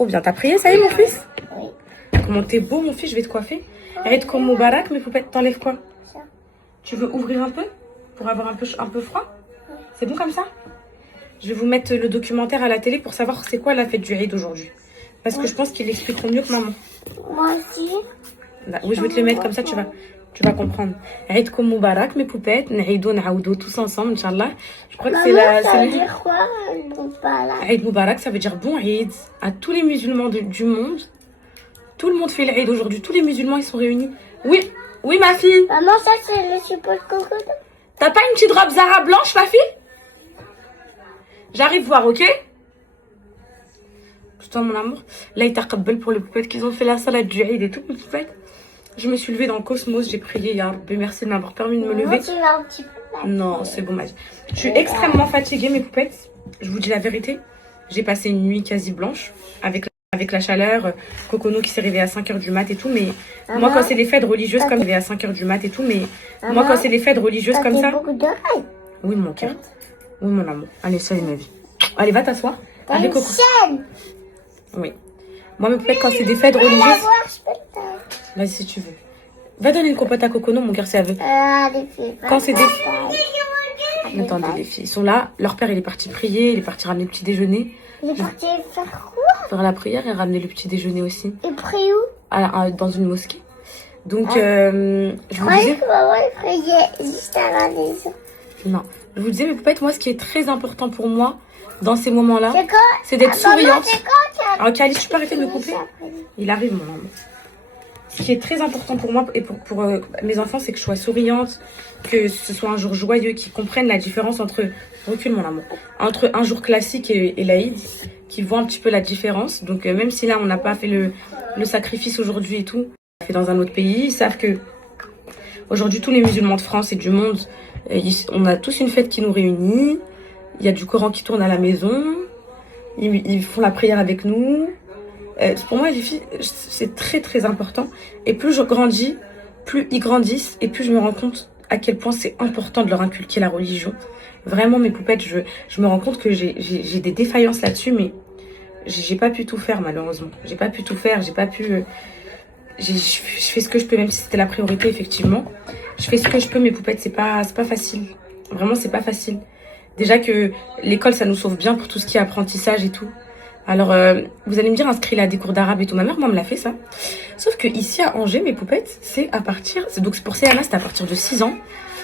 Trop bien. T'as prié, ça y est, mon fils? Oui. Comment t'es beau, mon fils, je vais te coiffer. Arrête comme Moubarak, mes poupettes, t'enlèves quoi? Ça. Tu veux ouvrir un peu? Pour avoir un peu froid? C'est bon comme ça? Je vais vous mettre le documentaire à la télé pour savoir c'est quoi la fête du Eid aujourd'hui. Parce que je pense qu'ils l'expliqueront mieux que maman. Moi aussi. Bah, oui, je vais te le mettre comme ça, tu vas comprendre. Eid comme Moubarak, mes poupettes, Naïdou, Naoudou, tous ensemble, Inch'Allah. Je crois que c'est Maman, la... ça veut dire quoi, Moubarak? Eid Moubarak, ça veut dire bon Eid à tous les musulmans du monde. Tout le monde fait l'Eid aujourd'hui. Tous les musulmans, ils sont réunis. Oui, oui, ma fille. Maman, ça c'est le support crocodile. T'as pas une petite robe Zara blanche, ma fille? J'arrive voir, ok? Putain, mon amour. Là, il t'a pour les poupettes qu'ils ont fait la salade du Eid et tout, mes poupettes. Je me suis levée dans le cosmos, j'ai prié, Ya Rabbi, merci de m'avoir permis de me lever. Tu vas un petit peu. Non, c'est bon, je suis extrêmement fatiguée, mes poupettes. Je vous dis la vérité. J'ai passé une nuit quasi blanche avec la chaleur. Cocono qui s'est réveillé à 5h du mat et tout. Mais moi, quand c'est les fêtes religieuses comme à 5h du mat et tout. Mais moi, quand c'est les fêtes religieuses comme ça. Beaucoup de règles. Oui, mon cœur. Oui, mon amour. Allez, salut ma vie. Allez, va t'asseoir. Avec Coco. Oui. Moi, mes poupettes, quand c'est des fêtes religieuses. Vas-y, si tu veux. Va donner une compote à Cocono, mon cœur, si elle veut. Quand c'est des... Attendez, les filles, ils sont là. Leur père, il est parti prier, il est parti ramener le petit déjeuner. Il est parti faire quoi? Faire la prière et ramener le petit déjeuner aussi. Il prie où? Dans une mosquée. Donc, je vous disais... que maman, il priait juste à la maison. Non. Je vous disais, mes poupettes, moi, ce qui est très important pour moi, dans ces moments-là, C'est quoi? c'est d'être souriante. C'est quoi? Alors, Kali, tu peux arrêter de me couper? Il arrive, mon amour. Ce qui est très important pour moi et pour mes enfants, c'est que je sois souriante, que ce soit un jour joyeux, qu'ils comprennent la différence entre, recule mon amour, entre un jour classique et l'Aïd, qu'ils voient un petit peu la différence. Donc même si là on n'a pas fait le sacrifice aujourd'hui et tout, on l'a fait dans un autre pays, ils savent que aujourd'hui tous les musulmans de France et du monde, on a tous une fête qui nous réunit, il y a du Coran qui tourne à la maison, ils font la prière avec nous. Pour moi, les filles, c'est très très important. Et plus je grandis, plus ils grandissent et plus je me rends compte à quel point c'est important de leur inculquer la religion. Vraiment, mes poupettes, je me rends compte que j'ai des défaillances là-dessus, mais j'ai pas pu tout faire malheureusement. J'ai pas pu tout faire, j'ai pas pu... Je fais ce que je peux, même si c'était la priorité, effectivement. Je fais ce que je peux, mes poupettes, c'est pas facile. Vraiment, c'est pas facile. Déjà que l'école, ça nous sauve bien pour tout ce qui est apprentissage et tout. Alors, vous allez me dire, inscris-la à des cours d'arabe et tout. Ma mère, moi, me l'a fait, ça. Sauf que ici, à Angers, mes poupettes, c'est à partir... Donc, pour Céana, c'était à partir de 6 ans.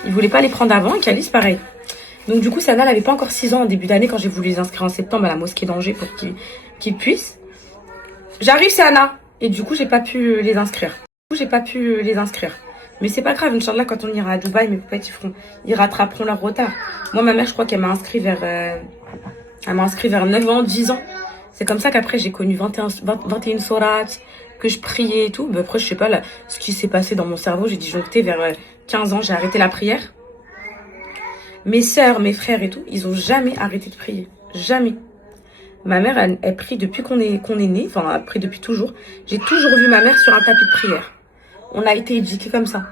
Ils voulaient pas les prendre avant. Et Calice, pareil. Donc, du coup, Céana, elle avait pas encore 6 ans en début d'année quand j'ai voulu les inscrire en septembre à la mosquée d'Angers pour qu'ils puissent. J'arrive, Céana. Et du coup, j'ai pas pu les inscrire. Mais c'est pas grave, Inch'Allah, quand on ira à Dubaï, mes poupettes, ils rattraperont leur retard. Moi, ma mère, je crois qu'elle m'a inscrit vers 9 ans, 10 ans. C'est comme ça qu'après, j'ai connu 21 sourates, que je priais et tout. Mais après, je sais pas là, ce qui s'est passé dans mon cerveau. J'ai disjoncté vers 15 ans, j'ai arrêté la prière. Mes sœurs, mes frères et tout, ils ont jamais arrêté de prier. Jamais. Ma mère, elle prie depuis qu'on est né. Enfin, elle prie depuis toujours. J'ai toujours vu ma mère sur un tapis de prière. On a été éduqués comme ça.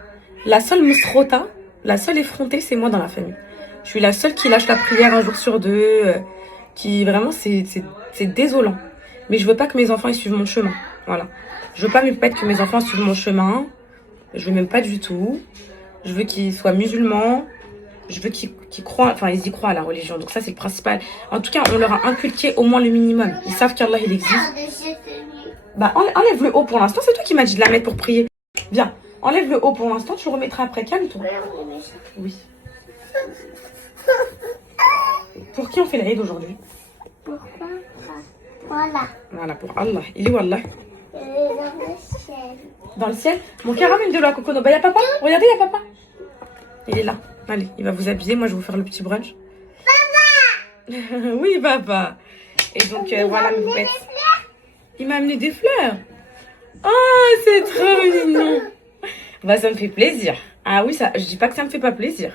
La seule musrota, la seule effrontée, c'est moi dans la famille. Je suis la seule qui lâche la prière un jour sur deux. Qui vraiment, c'est désolant. Mais je veux pas que mes enfants ils suivent mon chemin. Voilà. Je veux pas que mes enfants suivent mon chemin. Je veux même pas du tout. Je veux qu'ils soient musulmans. Je veux qu'ils croient, enfin ils y croient à la religion. Donc ça c'est le principal. En tout cas, on leur a inculqué au moins le minimum. Ils savent qu'Allah il existe. Bah enlève le haut pour l'instant. C'est toi qui m'as dit de la mettre pour prier. Viens, enlève le haut pour l'instant. Tu le remettras après. Calme-toi. Oui. Pour qui on fait l'Aïd aujourd'hui? Pourquoi? Voilà. Voilà, pour Allah. Il est où Allah? Il est dans le ciel. Dans le ciel? Mon cœur ramène de l'eau à Cocono. Bah, y'a papa. Regardez, y'a papa. Il est là. Allez, il va vous habiller. Moi, je vais vous faire le petit brunch. Papa. Oui, papa. Et donc, voilà, mes poupettes. Il m'a amené des fleurs. Oh, c'est trop mignon. Bah, ça me fait plaisir. Ah oui, ça, je dis pas que ça me fait pas plaisir.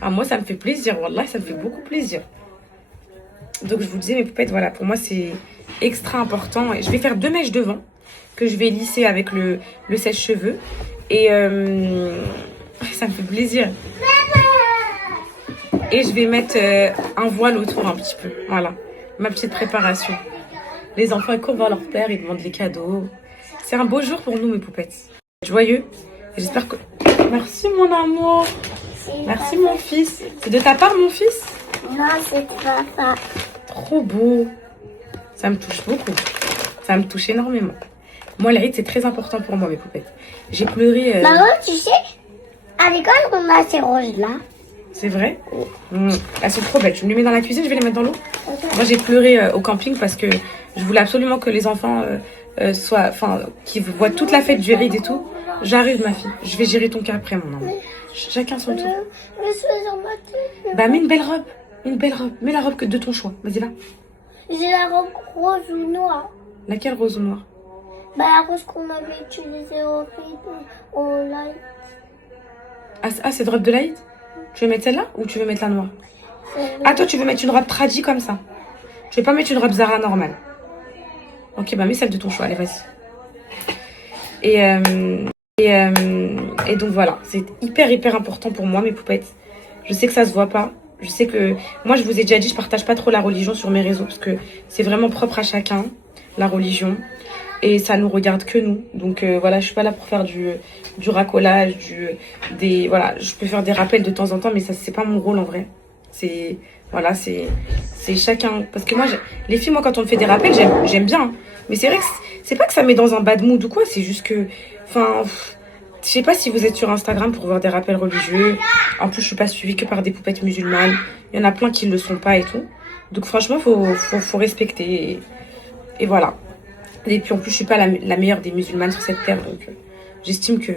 Ah, moi, ça me fait plaisir. Wallah, ça me fait beaucoup plaisir. Donc, je vous disais, mes poupettes, voilà, pour moi, c'est extra important. Et je vais faire 2 mèches devant que je vais lisser avec le sèche-cheveux. Et ça me fait plaisir. Et je vais mettre un voile autour un petit peu. Voilà, ma petite préparation. Les enfants ils courent vers leur père, ils demandent les cadeaux. C'est un beau jour pour nous, mes poupettes. Joyeux. J'espère que... Merci, mon amour. Merci, mon fils. C'est de ta part, mon fils? Non, c'est de papa. Trop beau. Ça me touche beaucoup. Ça me touche énormément. Moi, l'Aïd, c'est très important pour moi, mes poupettes. J'ai pleuré... Maman, tu sais, à l'école, on a ces roses-là. C'est vrai? Elles sont trop belles. Je me les mets dans la cuisine, je vais les mettre dans l'eau. Moi, j'ai pleuré au camping parce que je voulais absolument que les enfants soient... Enfin, qu'ils voient toute la fête du Eid et tout. J'arrive, ma fille. Je vais gérer ton cas après, mon amour. Chacun son tour. Je suis sur ma tête. Bah, mets une belle robe. Une belle robe. Mets la robe de ton choix. Vas-y, va. J'ai la robe rose ou noire. Laquelle rose ou noire? Bah, la rose qu'on avait utilisée au live. Ah, c'est de robe de l'Aïd? Tu veux mettre celle-là ou tu veux mettre la noire? Ah, toi, tu veux mettre une robe tradie comme ça? Tu veux pas mettre une robe Zara normale? Ok, bah mets celle de ton choix. Allez, vas-y. Et donc voilà, c'est hyper important pour moi, mes poupettes. Je sais que ça se voit pas. Je sais que... Moi, je vous ai déjà dit, je partage pas trop la religion sur mes réseaux. Parce que c'est vraiment propre à chacun, la religion. Et ça nous regarde que nous. Donc voilà, je suis pas là pour faire du racolage, voilà, je peux faire des rappels de temps en temps, mais ça, c'est pas mon rôle en vrai. C'est... Voilà, c'est chacun... Parce que moi, les filles, moi, quand on me fait des rappels, j'aime bien. Hein. Mais c'est vrai que c'est pas que ça met dans un bad mood ou quoi. C'est juste que... Enfin... Je sais pas si vous êtes sur Instagram pour voir des rappels religieux. En plus, je suis pas suivie que par des poupettes musulmanes. Il y en a plein qui le sont pas et tout. Donc franchement, faut respecter. Et voilà. Et puis en plus, je suis pas la meilleure des musulmanes sur cette terre. Donc j'estime que...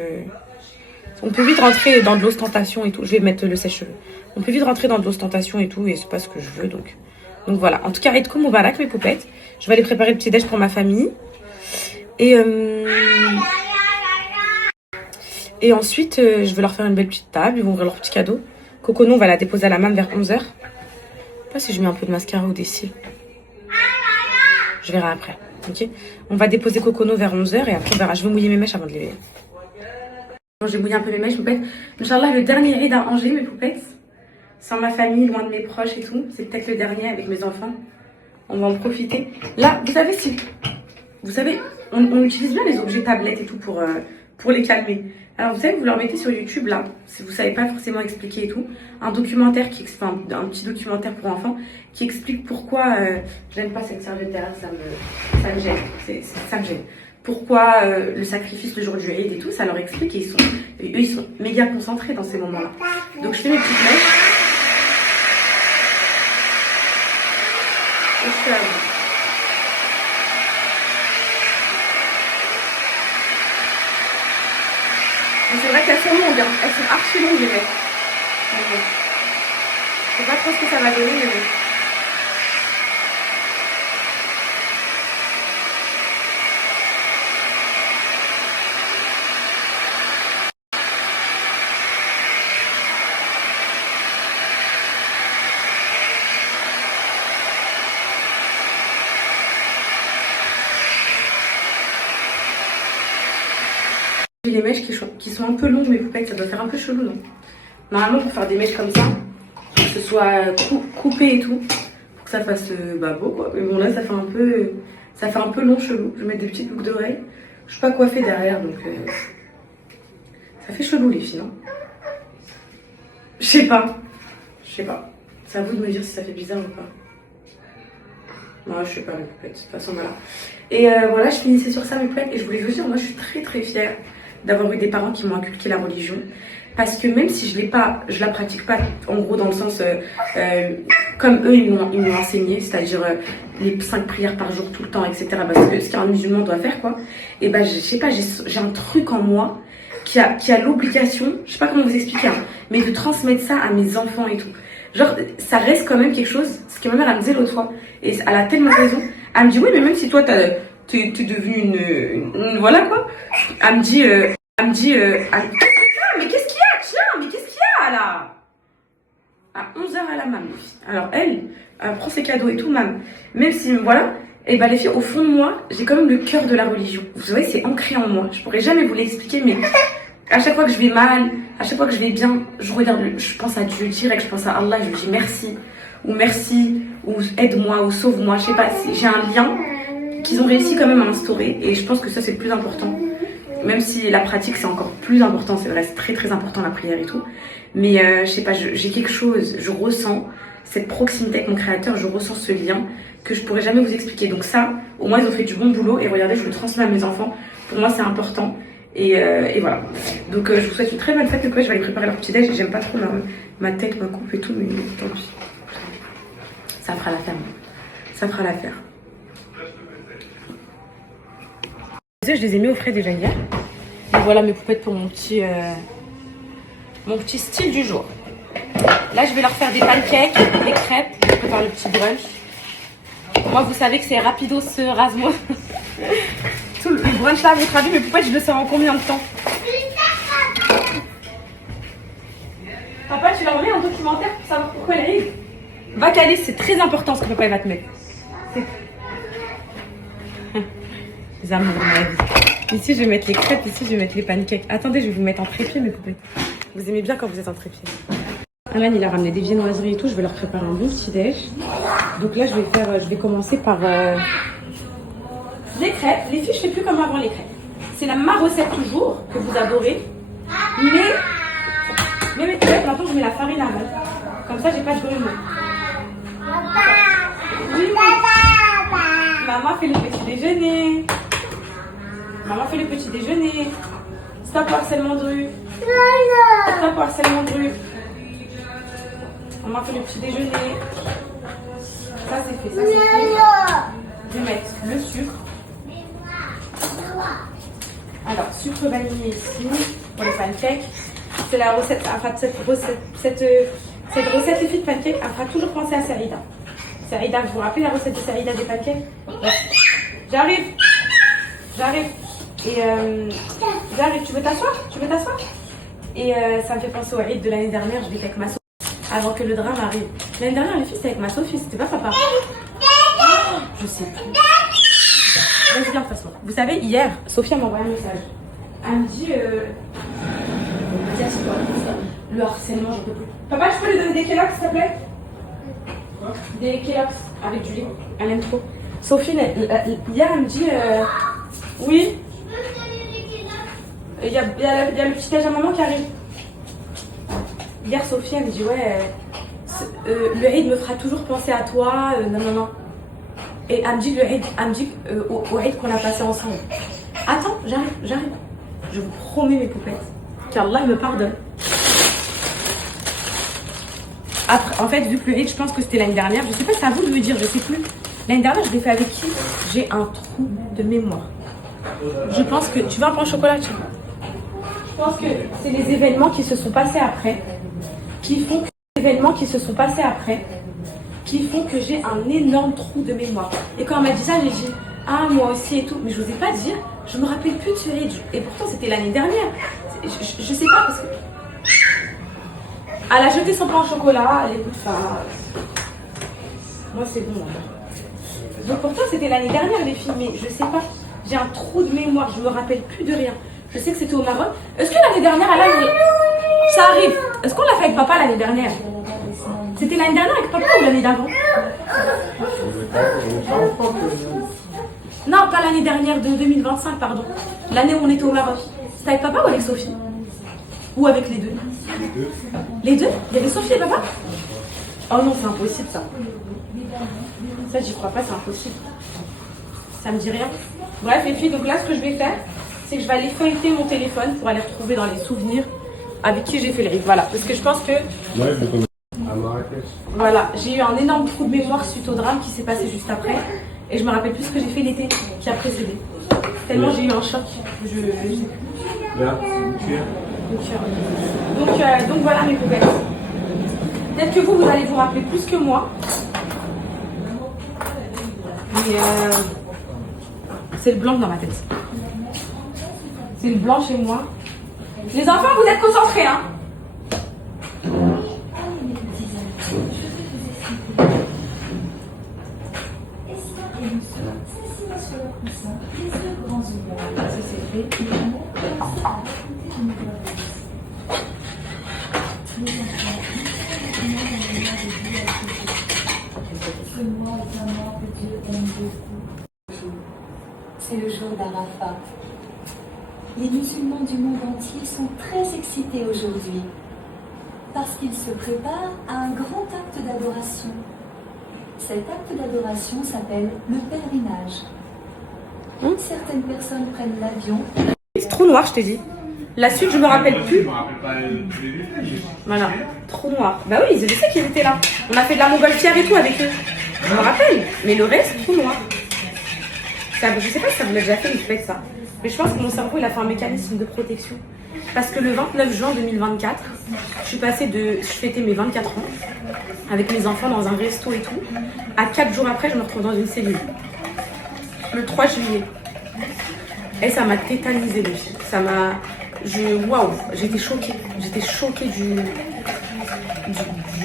On peut vite rentrer dans de l'ostentation et tout. Je vais mettre le sèche-cheveux. On peut vite rentrer dans de l'ostentation et tout. Et c'est pas ce que je veux. Donc voilà. En tout cas, Eid Moubarak, mes poupettes. Je vais aller préparer le petit déj pour ma famille. Et ensuite, je vais leur faire une belle petite table. Ils vont ouvrir leur petit cadeau. Cocono, on va la déposer à la main vers 11h. Je sais pas si je mets un peu de mascara ou des cils. Je verrai après. Ok. On va déposer Cocono vers 11h et après on verra. Je vais mouiller mes mèches avant de les veiller. J'ai mouillé un peu mes mèches, poupettes. Inch'Allah, le dernier Eid à Angers, mes poupettes. Sans ma famille, loin de mes proches et tout. C'est peut-être le dernier avec mes enfants. On va en profiter. Là, vous savez, on utilise bien les objets tablettes et tout pour les calmer. Alors, vous savez, vous leur mettez sur YouTube, là, si vous ne savez pas forcément expliquer et tout, un documentaire, un petit documentaire pour enfants qui explique pourquoi... j'aime pas cette serviette derrière, ça me gêne. Ça me gêne. Pourquoi le sacrifice le jour du Eid et tout, ça leur explique. Et eux, ils sont méga concentrés dans ces moments-là. Donc, je fais mes petites mèches. Et je fais à vous. C'est vrai qu'elles sont longues, hein. Elles sont archi longues les mèches. Je sais pas trop ce que ça va donner, mais bon. J'ai les mèches qui sont un peu longues, mes poupettes, ça doit faire un peu chelou, non? Normalement, pour faire des mèches comme ça, que ce soit coupé et tout, pour que ça fasse beau, quoi. Mais bon, là, ça fait un peu long, chelou. Je vais mettre des petites boucles d'oreilles. Je suis pas coiffée derrière, donc ça fait chelou, les filles, non? Je sais pas. C'est à vous de me dire si ça fait bizarre ou pas. Non, je sais pas, mes poupettes. De toute façon, voilà. Et voilà, je finissais sur ça, mes poupettes. Et je voulais vous dire, moi, je suis très fière d'avoir eu des parents qui m'ont inculqué la religion. Parce que même si je la pratique pas, en gros, dans le sens comme eux, ils m'ont enseigné, c'est-à-dire les 5 prières par jour, tout le temps, etc. Parce que ce qu'un musulman doit faire, quoi. Et ben, je sais pas, j'ai un truc en moi qui a l'obligation, je sais pas comment vous expliquer, hein, mais de transmettre ça à mes enfants et tout. Genre, ça reste quand même quelque chose, ce que ma mère, elle me disait l'autre fois, et elle a tellement raison. Elle me dit, oui, mais même si toi, t'es devenue une... Voilà, quoi. Elle me dit, mais qu'est-ce qu'il y a? Tiens, mais qu'est-ce qu'il y a, là? À 11h, elle a mam, les filles. Alors, elle prend ses cadeaux et tout, mam. Même si, voilà, et ben les filles, au fond de moi, j'ai quand même le cœur de la religion. Vous savez, c'est ancré en moi. Je pourrais jamais vous l'expliquer, mais à chaque fois que je vais mal, à chaque fois que je vais bien, je pense à Dieu direct, je pense à Allah, je lui dis merci, ou aide-moi, ou sauve-moi, je sais pas, j'ai un lien qu'ils ont réussi quand même à instaurer. Et je pense que ça, c'est le plus important. Même si la pratique, c'est encore plus important. C'est vrai, c'est très très important la prière et tout. Mais je sais pas, j'ai quelque chose, je ressens cette proximité avec mon créateur, je ressens ce lien que je pourrais jamais vous expliquer. Donc ça, au moins, ils ont fait du bon boulot. Et regardez, je le transmets à mes enfants. Pour moi, c'est important. Et voilà. Donc je vous souhaite une très bonne fête de Pâques. Je vais aller préparer leur petit déj. J'aime pas trop ma tête, ma coupe et tout, mais tant pis. Ça fera l'affaire. Ça fera l'affaire. Je les ai mis au frais déjà hier. Et voilà mes poupettes pour mon petit style du jour. Là, je vais leur faire des pancakes, des crêpes. Je prépare le petit brunch. Moi, vous savez que c'est rapidos rasmo. Tout le brunch là, à votre avis, mes poupettes, je le sors en combien de temps? Papa, tu vas remettre un documentaire pour savoir pourquoi elle arrive? Va caler, c'est très important ce que papa va te mettre. Les amours de ma vie. Ici, je vais mettre les crêpes, ici, je vais mettre les pancakes. Attendez, je vais vous mettre en trépied, mes poupettes. Vous aimez bien quand vous êtes en trépied. Alan, il a ramené des viennoiseries et tout. Je vais leur préparer un bon petit déj. Donc là, je vais commencer par les crêpes. Les filles, je fais plus comme avant les crêpes. C'est ma recette toujours, que vous adorez. Mais mes crêpes, maintenant, je mets la farine avant. Comme ça, j'ai pas de grumeaux. Oui, maman fait le petit déjeuner. Maman fait le petit déjeuner. Stop au harcèlement de rue. Stop au harcèlement de rue. Maman fait le petit déjeuner. Ça c'est fait, ça c'est fait. Je vais mettre le sucre. Alors, sucre vanillé ici pour les pancakes. C'est la recette, enfin cette recette, les filles de pancakes, elle fera toujours penser à Saïda. Saïda, vous vous rappelez la recette de Saïda des pancakes? J'arrive. Et j'arrive, tu veux t'asseoir? Et ça me fait penser au Eid de l'année dernière, je l'ai avec ma Sophie, avant que le drame arrive. L'année dernière, les filles, c'était avec ma Sophie, c'était pas papa. Oh, je sais plus. Vas-y, viens, fasse-moi. Vous savez, hier, Sophie m'a envoyé un message. Elle me dit, le harcèlement, j'en peux plus. Papa, je peux lui donner des Kellogg's, s'il te plaît? Des Kellogg's avec du lait. Elle aime trop. Sophie, hier, elle me dit, oui. Il y a le petit déj à maman qui arrive. Hier, Sophie, elle me dit, ouais, le Eid me fera toujours penser à toi. Non. Et elle me dit, au Eid qu'on a passé ensemble. Attends, j'arrive. Je vous promets, mes poupettes, qu'Allah me pardonne. Après, en fait, vu que le Eid, je pense que c'était l'année dernière, je sais pas, c'est à vous de me dire, je sais plus. L'année dernière, je l'ai fait avec qui? J'ai un trou de mémoire. Je pense que... Tu veux un pain au chocolat, tu vois? Je pense que c'est les événements qui se sont passés après qui font que j'ai un énorme trou de mémoire. Et quand on m'a dit ça, j'ai dit ah, moi aussi et tout. Mais je vous ai pas dit, je me rappelle plus de ce Eid. Et pourtant, c'était l'année dernière. Je sais pas parce que. Elle a jeté son pain au chocolat, elle écoute ça. Moi, c'est bon. Donc pourtant, c'était l'année dernière, les filles, mais je sais pas. J'ai un trou de mémoire, je me rappelle plus de rien. Je sais que c'était au Maroc. Est-ce que l'année dernière, ça arrive? Est-ce qu'on l'a fait avec papa l'année dernière? C'était l'année dernière avec papa ou l'année d'avant? Non, pas l'année dernière de 2025, pardon. L'année où on était au Maroc. C'était avec papa ou avec Sophie? Ou avec les deux? Les deux? Il y avait Sophie et papa? Oh non, c'est impossible ça. Ça, j'y crois pas, c'est impossible. Ça me dit rien. Bref, les filles, donc là, ce que je vais faire, c'est que je vais aller feuilleter mon téléphone pour aller retrouver dans les souvenirs avec qui j'ai fait le Eid. Voilà, parce que je pense que... Voilà, j'ai eu un énorme trou de mémoire suite au drame qui s'est passé juste après. Et je me rappelle plus ce que j'ai fait l'été qui a précédé. Tellement j'ai eu un choc. Je sais plus. Donc voilà mes poupettes. Peut-être que vous allez vous rappeler plus que moi. Mais c'est le blanc dans ma tête. C'est le blanc chez moi. Les enfants, vous êtes concentrés, hein? Ça, c'est fait. c'est le jour d'Arafat. Les musulmans du monde entier sont très excités aujourd'hui parce qu'ils se préparent à un grand acte d'adoration. Cet acte d'adoration s'appelle le pèlerinage. Certaines personnes prennent l'avion. C'est trop noir, je t'ai dit. La suite, je me rappelle plus. Voilà, trop noir. Bah oui, je sais qu'ils étaient là. On a fait de la montgolfière et tout avec eux. Je me rappelle. Mais le reste, trop noir. Ça, je sais pas si ça vous l'a déjà fait, mais faites ça. Mais je pense que mon cerveau, il a fait un mécanisme de protection. Parce que le 29 juin 2024, je fêtais mes 24 ans avec mes enfants dans un resto et tout. À 4 jours après, je me retrouve dans une cellule. Le 3 juillet. Et ça m'a tétanisé, les filles. Ça m'a... Waouh, j'étais choquée. J'étais choquée du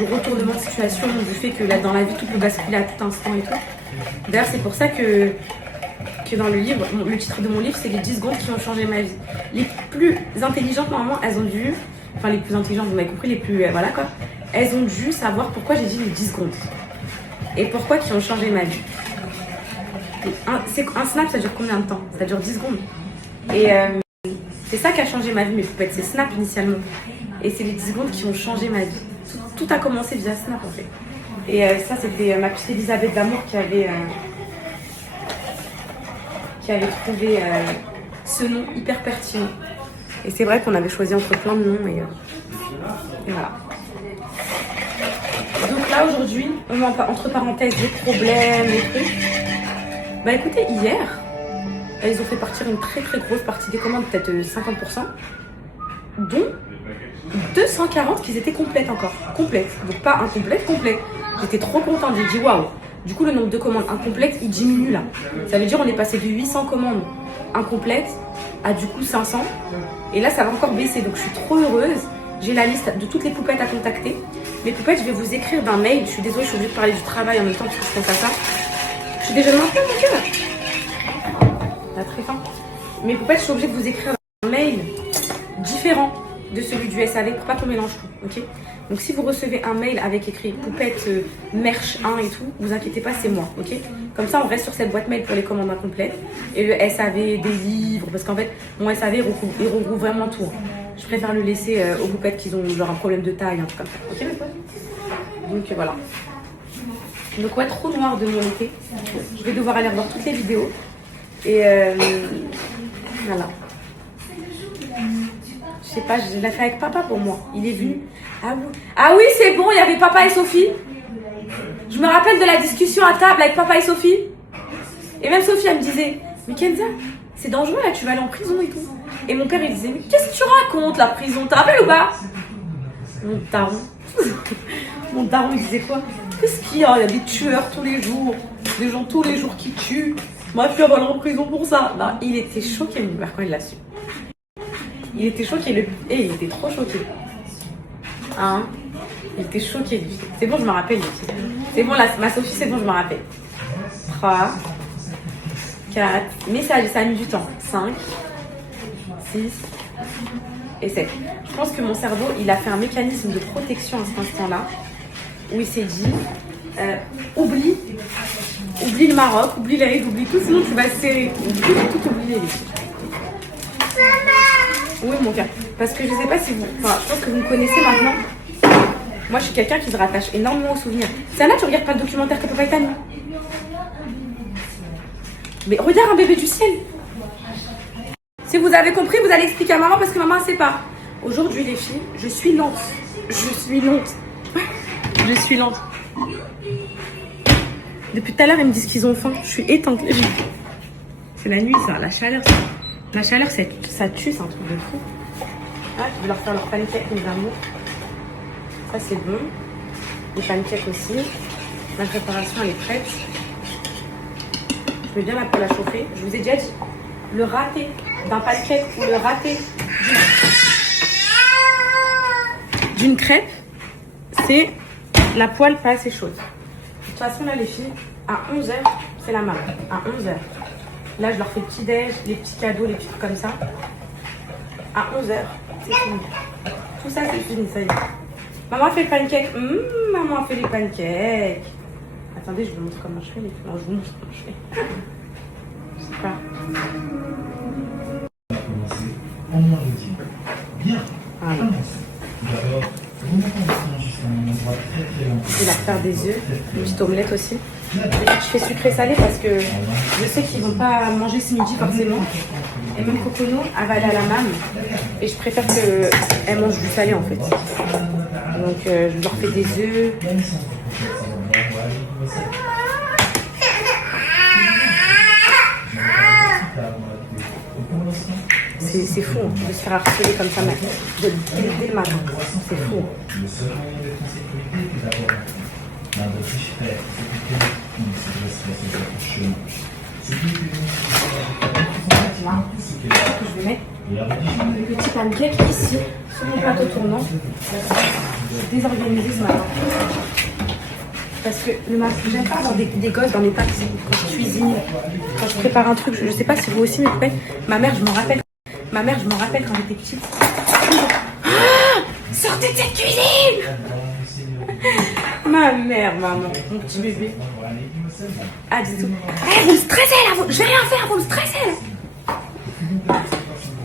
retournement de situation, du fait que là, dans la vie, tout peut basculer à tout instant et tout. D'ailleurs, c'est pour ça que dans le livre, le titre de mon livre, c'est les 10 secondes qui ont changé ma vie. Les plus intelligentes, normalement, elles ont dû... Enfin, les plus intelligentes, vous m'avez compris, les plus... voilà, quoi. Elles ont dû savoir pourquoi j'ai dit les 10 secondes. Et pourquoi qui ont changé ma vie. Un snap, ça dure combien de temps? Ça dure 10 secondes. Et c'est ça qui a changé ma vie, mes poupettes. C'est Snap, initialement. Et c'est les 10 secondes qui ont changé ma vie. Tout a commencé via Snap, en fait. Et ça, c'était ma petite Elisabeth d'Amour qui avait trouvé ce nom hyper pertinent. Et c'est vrai qu'on avait choisi entre plein de noms. Et voilà. Donc là, aujourd'hui, on met entre parenthèses les problèmes, les trucs. Bah écoutez, hier, ils ont fait partir une très très grosse partie des commandes, peut-être 50%, dont 240 qui étaient complètes encore. Complètes. Donc pas incomplètes, complètes. J'étais trop contente, j'ai dit waouh. Du coup, le nombre de commandes incomplètes, il diminue là. Ça veut dire on est passé de 800 commandes incomplètes à du coup 500. Et là, ça va encore baisser. Donc je suis trop heureuse. J'ai la liste de toutes les poupettes à contacter. Les poupettes, je vais vous écrire d'un mail. Je suis désolée, je suis obligée de parler du travail en même temps parce que je pense à ça. Je suis déjà maintenant, mon cœur. T'as très faim. Mes poupettes, je suis obligée de vous écrire un mail différent de celui du SAV pour pas qu'on mélange tout, ok? Donc si vous recevez un mail avec écrit poupette merch 1 et tout, vous inquiétez pas, c'est moi, ok? Comme ça, on reste sur cette boîte mail pour les commandes incomplètes. Et le SAV, des livres, parce qu'en fait, mon SAV, il regroupe vraiment tout. Je préfère le laisser aux poupettes qui ont genre un problème de taille, un truc comme ça, ok mes potes? Donc voilà. Donc ouais, trop noir de mon été. Je vais devoir aller revoir toutes les vidéos. Et voilà. Je sais pas, je l'ai fait avec papa pour moi. Il est venu. Ah oui, c'est bon, il y avait papa et Sophie. Je me rappelle de la discussion à table avec papa et Sophie. Et même Sophie, elle me disait, mais Kenza, c'est dangereux là, tu vas aller en prison et tout. Et mon père, il disait, mais qu'est-ce que tu racontes, la prison? T'as rappelles ou pas? Mon daron. Mon daron, il disait quoi? Qu'est-ce qu'il y a? Il y a des tueurs tous les jours. Des gens tous les jours qui tuent. Ma fille va aller en prison pour ça. Non, il était choqué, mon père, quand il l'a su. Il était choqué, il était trop choqué. Hein? Il était choqué, lui. C'est bon, je me rappelle, lui. C'est bon, ma Sophie, c'est bon, je me rappelle. 3, 4, mais ça a mis du temps. 5, 6 et 7. Je pense que mon cerveau, il a fait un mécanisme de protection à cet instant-là, où il s'est dit, oublie le Maroc, oublie l'Aïd, oublie tout, sinon tu vas se serrer. Tout oublier. Oui, mon cœur. Parce que je sais pas si vous... Enfin, je pense que vous me connaissez maintenant. Moi, je suis quelqu'un qui se rattache énormément aux souvenirs. Sana, tu regardes pas le documentaire que papa t'a mis? Mais regarde un bébé du ciel. Si vous avez compris, vous allez expliquer à maman parce que maman ne sait pas. Aujourd'hui, les filles, je suis lente. Je suis lente. Je suis lente. Depuis tout à l'heure, ils me disent qu'ils ont faim. Je suis éteinte. C'est la nuit, ça. La chaleur, ça. La chaleur, ça tue, c'est un truc de fou. Ah, je vais leur faire leur pancake, mes amours. Ça, c'est bon. Les pancakes aussi. La préparation, elle est prête. Je mets bien la poêle à chauffer. Je vous ai déjà dit, le raté d'un pancake ou le raté d'une crêpe, c'est la poêle pas assez chaude. De toute façon, là, les filles, à 11h, c'est la marque. À 11h. Là, je leur fais le petit déj, les petits cadeaux, les petits trucs comme ça. À 11h, c'est fini. Tout ça, c'est fini, ça y est. Maman a fait le pancake. Maman a fait les pancakes. Attendez, je vous montre comment je fais les... Non, je vous montre comment je fais. Quoi? Voilà. Je vais leur faire des œufs, une petite omelette aussi. Je fais sucré-salé parce que je sais qu'ils vont pas manger ce midi forcément. Et même Cocono, elle va aller à la mam. Et je préfère qu'elle mange du salé en fait. Donc je leur fais des œufs. C'est fou hein, de se faire harceler comme ça maintenant. Dès le matin. C'est fou. Là, je vais mettre le petit pancake ici, sur mon plateau tournant. C'est désorganisé ce matin. Parce que le matin, j'aime pas avoir des gosses dans mes pâtes quand je cuisine, quand je prépare un truc. Je sais pas si vous aussi, mais ma mère, je m'en rappelle quand j'étais petite. Ah, sortez de cette cuisine! Ma mère, maman, mon petit bébé. Ah, dis tout. Hey, vous me stressez là, je vais rien faire, vous me stressez là.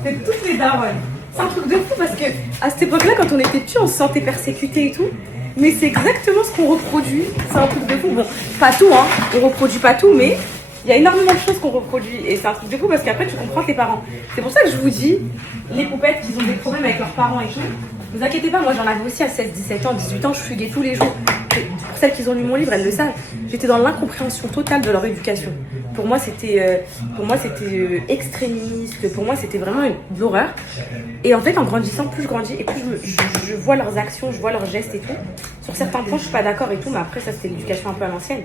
C'est toutes les daronnes. C'est un truc de fou parce que à cette époque-là, quand on était petits, on se sentait persécuté et tout. Mais c'est exactement ce qu'on reproduit. C'est un truc de fou. Bon, pas tout, hein. On reproduit pas tout, mais il y a énormément de choses qu'on reproduit. Et c'est un truc de fou parce qu'après, tu comprends tes parents. C'est pour ça que je vous dis, les poupettes qui ont des problèmes avec leurs parents et tout, ne vous inquiétez pas, moi j'en avais aussi à 16, 17 ans, 18 ans, je fuguais tous les jours. Et pour celles qui ont lu mon livre, elles le savent. J'étais dans l'incompréhension totale de leur éducation. Pour moi, c'était extrémiste. Pour moi, c'était vraiment une horreur. Et en fait, en grandissant, plus je grandis et plus je vois leurs actions, je vois leurs gestes et tout. Sur certains points, je suis pas d'accord et tout, mais après, ça c'était l'éducation un peu à l'ancienne.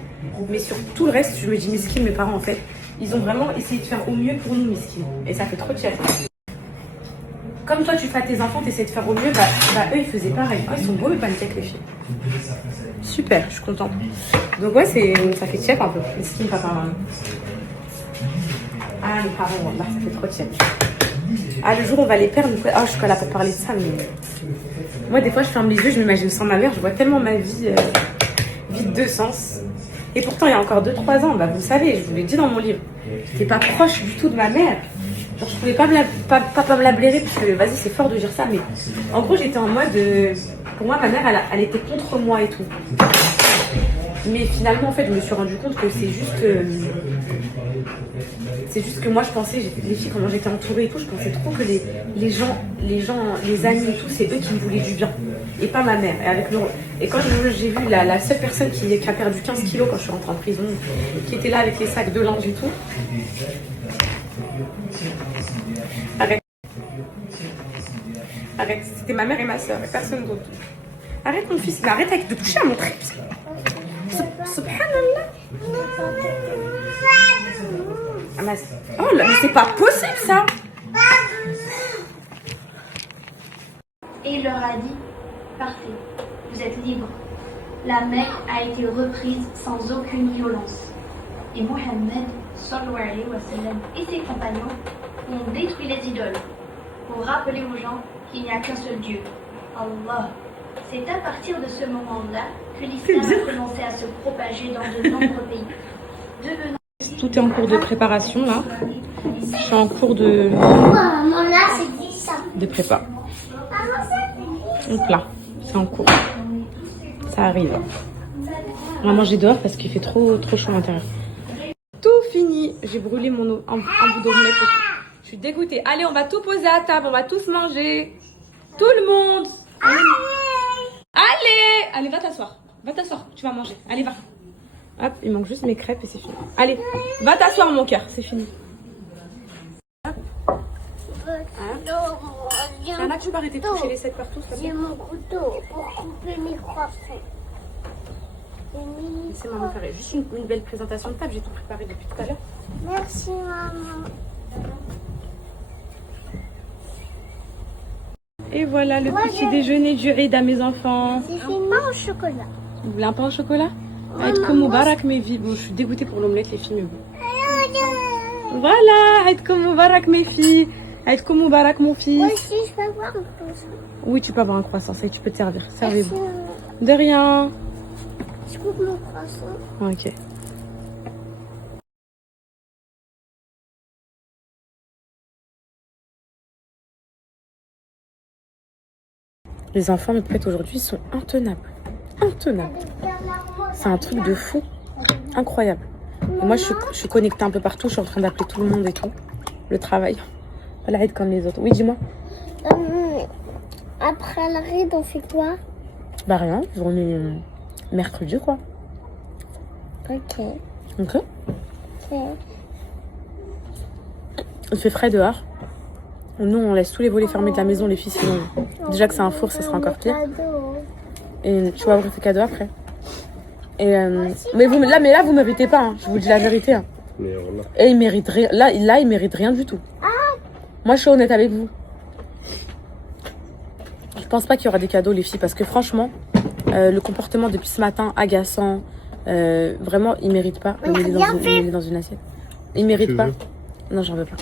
Mais sur tout le reste, je me dis, miskin, mes parents, en fait, ils ont vraiment essayé de faire au mieux pour nous, miskin. Et ça fait trop de chef. Comme toi, tu fais à tes enfants, tu essaies de faire au mieux, eux, ils faisaient pareil. Oh, ils sont beaux, les pancakes, les filles. Super, je suis contente. Donc, ouais, ça fait chef un peu. Miskin, papa, maman. Ah, les parents, là, ça fait trop chef. Ah, le jour où on va les perdre, oh, je suis pas là pour parler de ça, mais moi, des fois, je ferme les yeux, je m'imagine sans ma mère, je vois tellement ma vie vide de sens. Et pourtant, il y a encore 2-3 ans, vous savez, je vous l'ai dit dans mon livre, j'étais pas proche du tout de ma mère. Genre, je pouvais pas me la blairer, parce que, vas-y, c'est fort de dire ça, mais en gros, j'étais en mode, pour moi, ma mère, elle était contre moi et tout. Mais finalement, en fait, je me suis rendu compte que c'est juste que moi, je pensais, les filles, comment j'étais entourée et tout, je pensais trop que les gens, les amis et tout, c'est eux qui me voulaient du bien. Et pas ma mère. Et quand j'ai vu la seule personne qui a perdu 15 kilos quand je suis rentrée en prison, qui était là avec les sacs de linge et tout. Arrête, c'était ma mère et ma soeur, et personne d'autre. Arrête mon fils, mais arrête de toucher à mon trip. Subhanallah. Oh là, mais c'est pas possible ça. Et il leur a dit, partez, vous êtes libres. La Mecque a été reprise sans aucune violence. Et Mohammed, sallallahu alayhi wa sallam, et ses compagnons ont détruit les idoles pour rappeler aux gens qu'il n'y a qu'un seul Dieu, Allah. C'est à partir de ce moment-là que l'islam a commencé à se propager dans de nombreux pays. Tout est en cours de préparation là. Je suis en cours de prépa. Donc là, c'est en cours. Ça arrive. On va manger dehors parce qu'il fait trop chaud à l'intérieur. Tout fini. J'ai brûlé un bout d'omelette. Je suis dégoûtée. Allez, on va tout poser à table. On va tous manger. Tout le monde. Allez, va t'asseoir. Va t'asseoir. Tu vas manger. Allez, va. Hop, il manque juste mes crêpes et c'est fini. Allez, va t'asseoir mon cœur. C'est fini. Anna, tu peux arrêter de toucher les 7 partout, ça J'ai mon couteau pour couper mes croissants. C'est maman préférée. Juste une belle présentation de table. J'ai tout préparé depuis tout à l'heure. Merci maman. Et voilà le petit déjeuner du Eid à mes enfants. J'ai fait un pain au chocolat. Vous voulez un pain au chocolat? Aïd comme Moubarak mes filles. Bon, je suis dégoûtée pour l'omelette les filles, mais bon. Voilà, Aïd comme Moubarak mes filles. Aïd comme Moubarak mon fils. Moi aussi, je peux avoir un croissant. Oui, tu peux avoir un croissant, ça y est, tu peux te servir. Servez-vous. Merci, maman. De rien. Je coupe mon croissant. Ok. Les enfants, mes potes, aujourd'hui, ils sont intenables. Intenables. C'est un truc de fou. Incroyable. Et moi, je suis connectée un peu partout. Je suis en train d'appeler tout le monde et tout. Le travail. Pas la ride comme les autres. Oui, dis-moi. Après la ride, on fait quoi? Bah rien, journée mercredi, quoi. Ok. Ok. Ok. Il fait frais dehors. Nous, on laisse tous les volets fermés de la maison, les filles, sinon... Déjà que c'est un four, ça sera encore pire. Et tu vas ouvrir tes cadeaux après. Et mais là, vous méritez pas, hein. Je vous dis la vérité. Hein. Et il mérite rien. Là, il mérite rien du tout. Moi, je suis honnête avec vous. Je pense pas qu'il y aura des cadeaux, les filles, parce que franchement, le comportement depuis ce matin, agaçant, vraiment, il mérite pas. Il est dans une assiette. Il mérite pas. Non, j'en veux pas.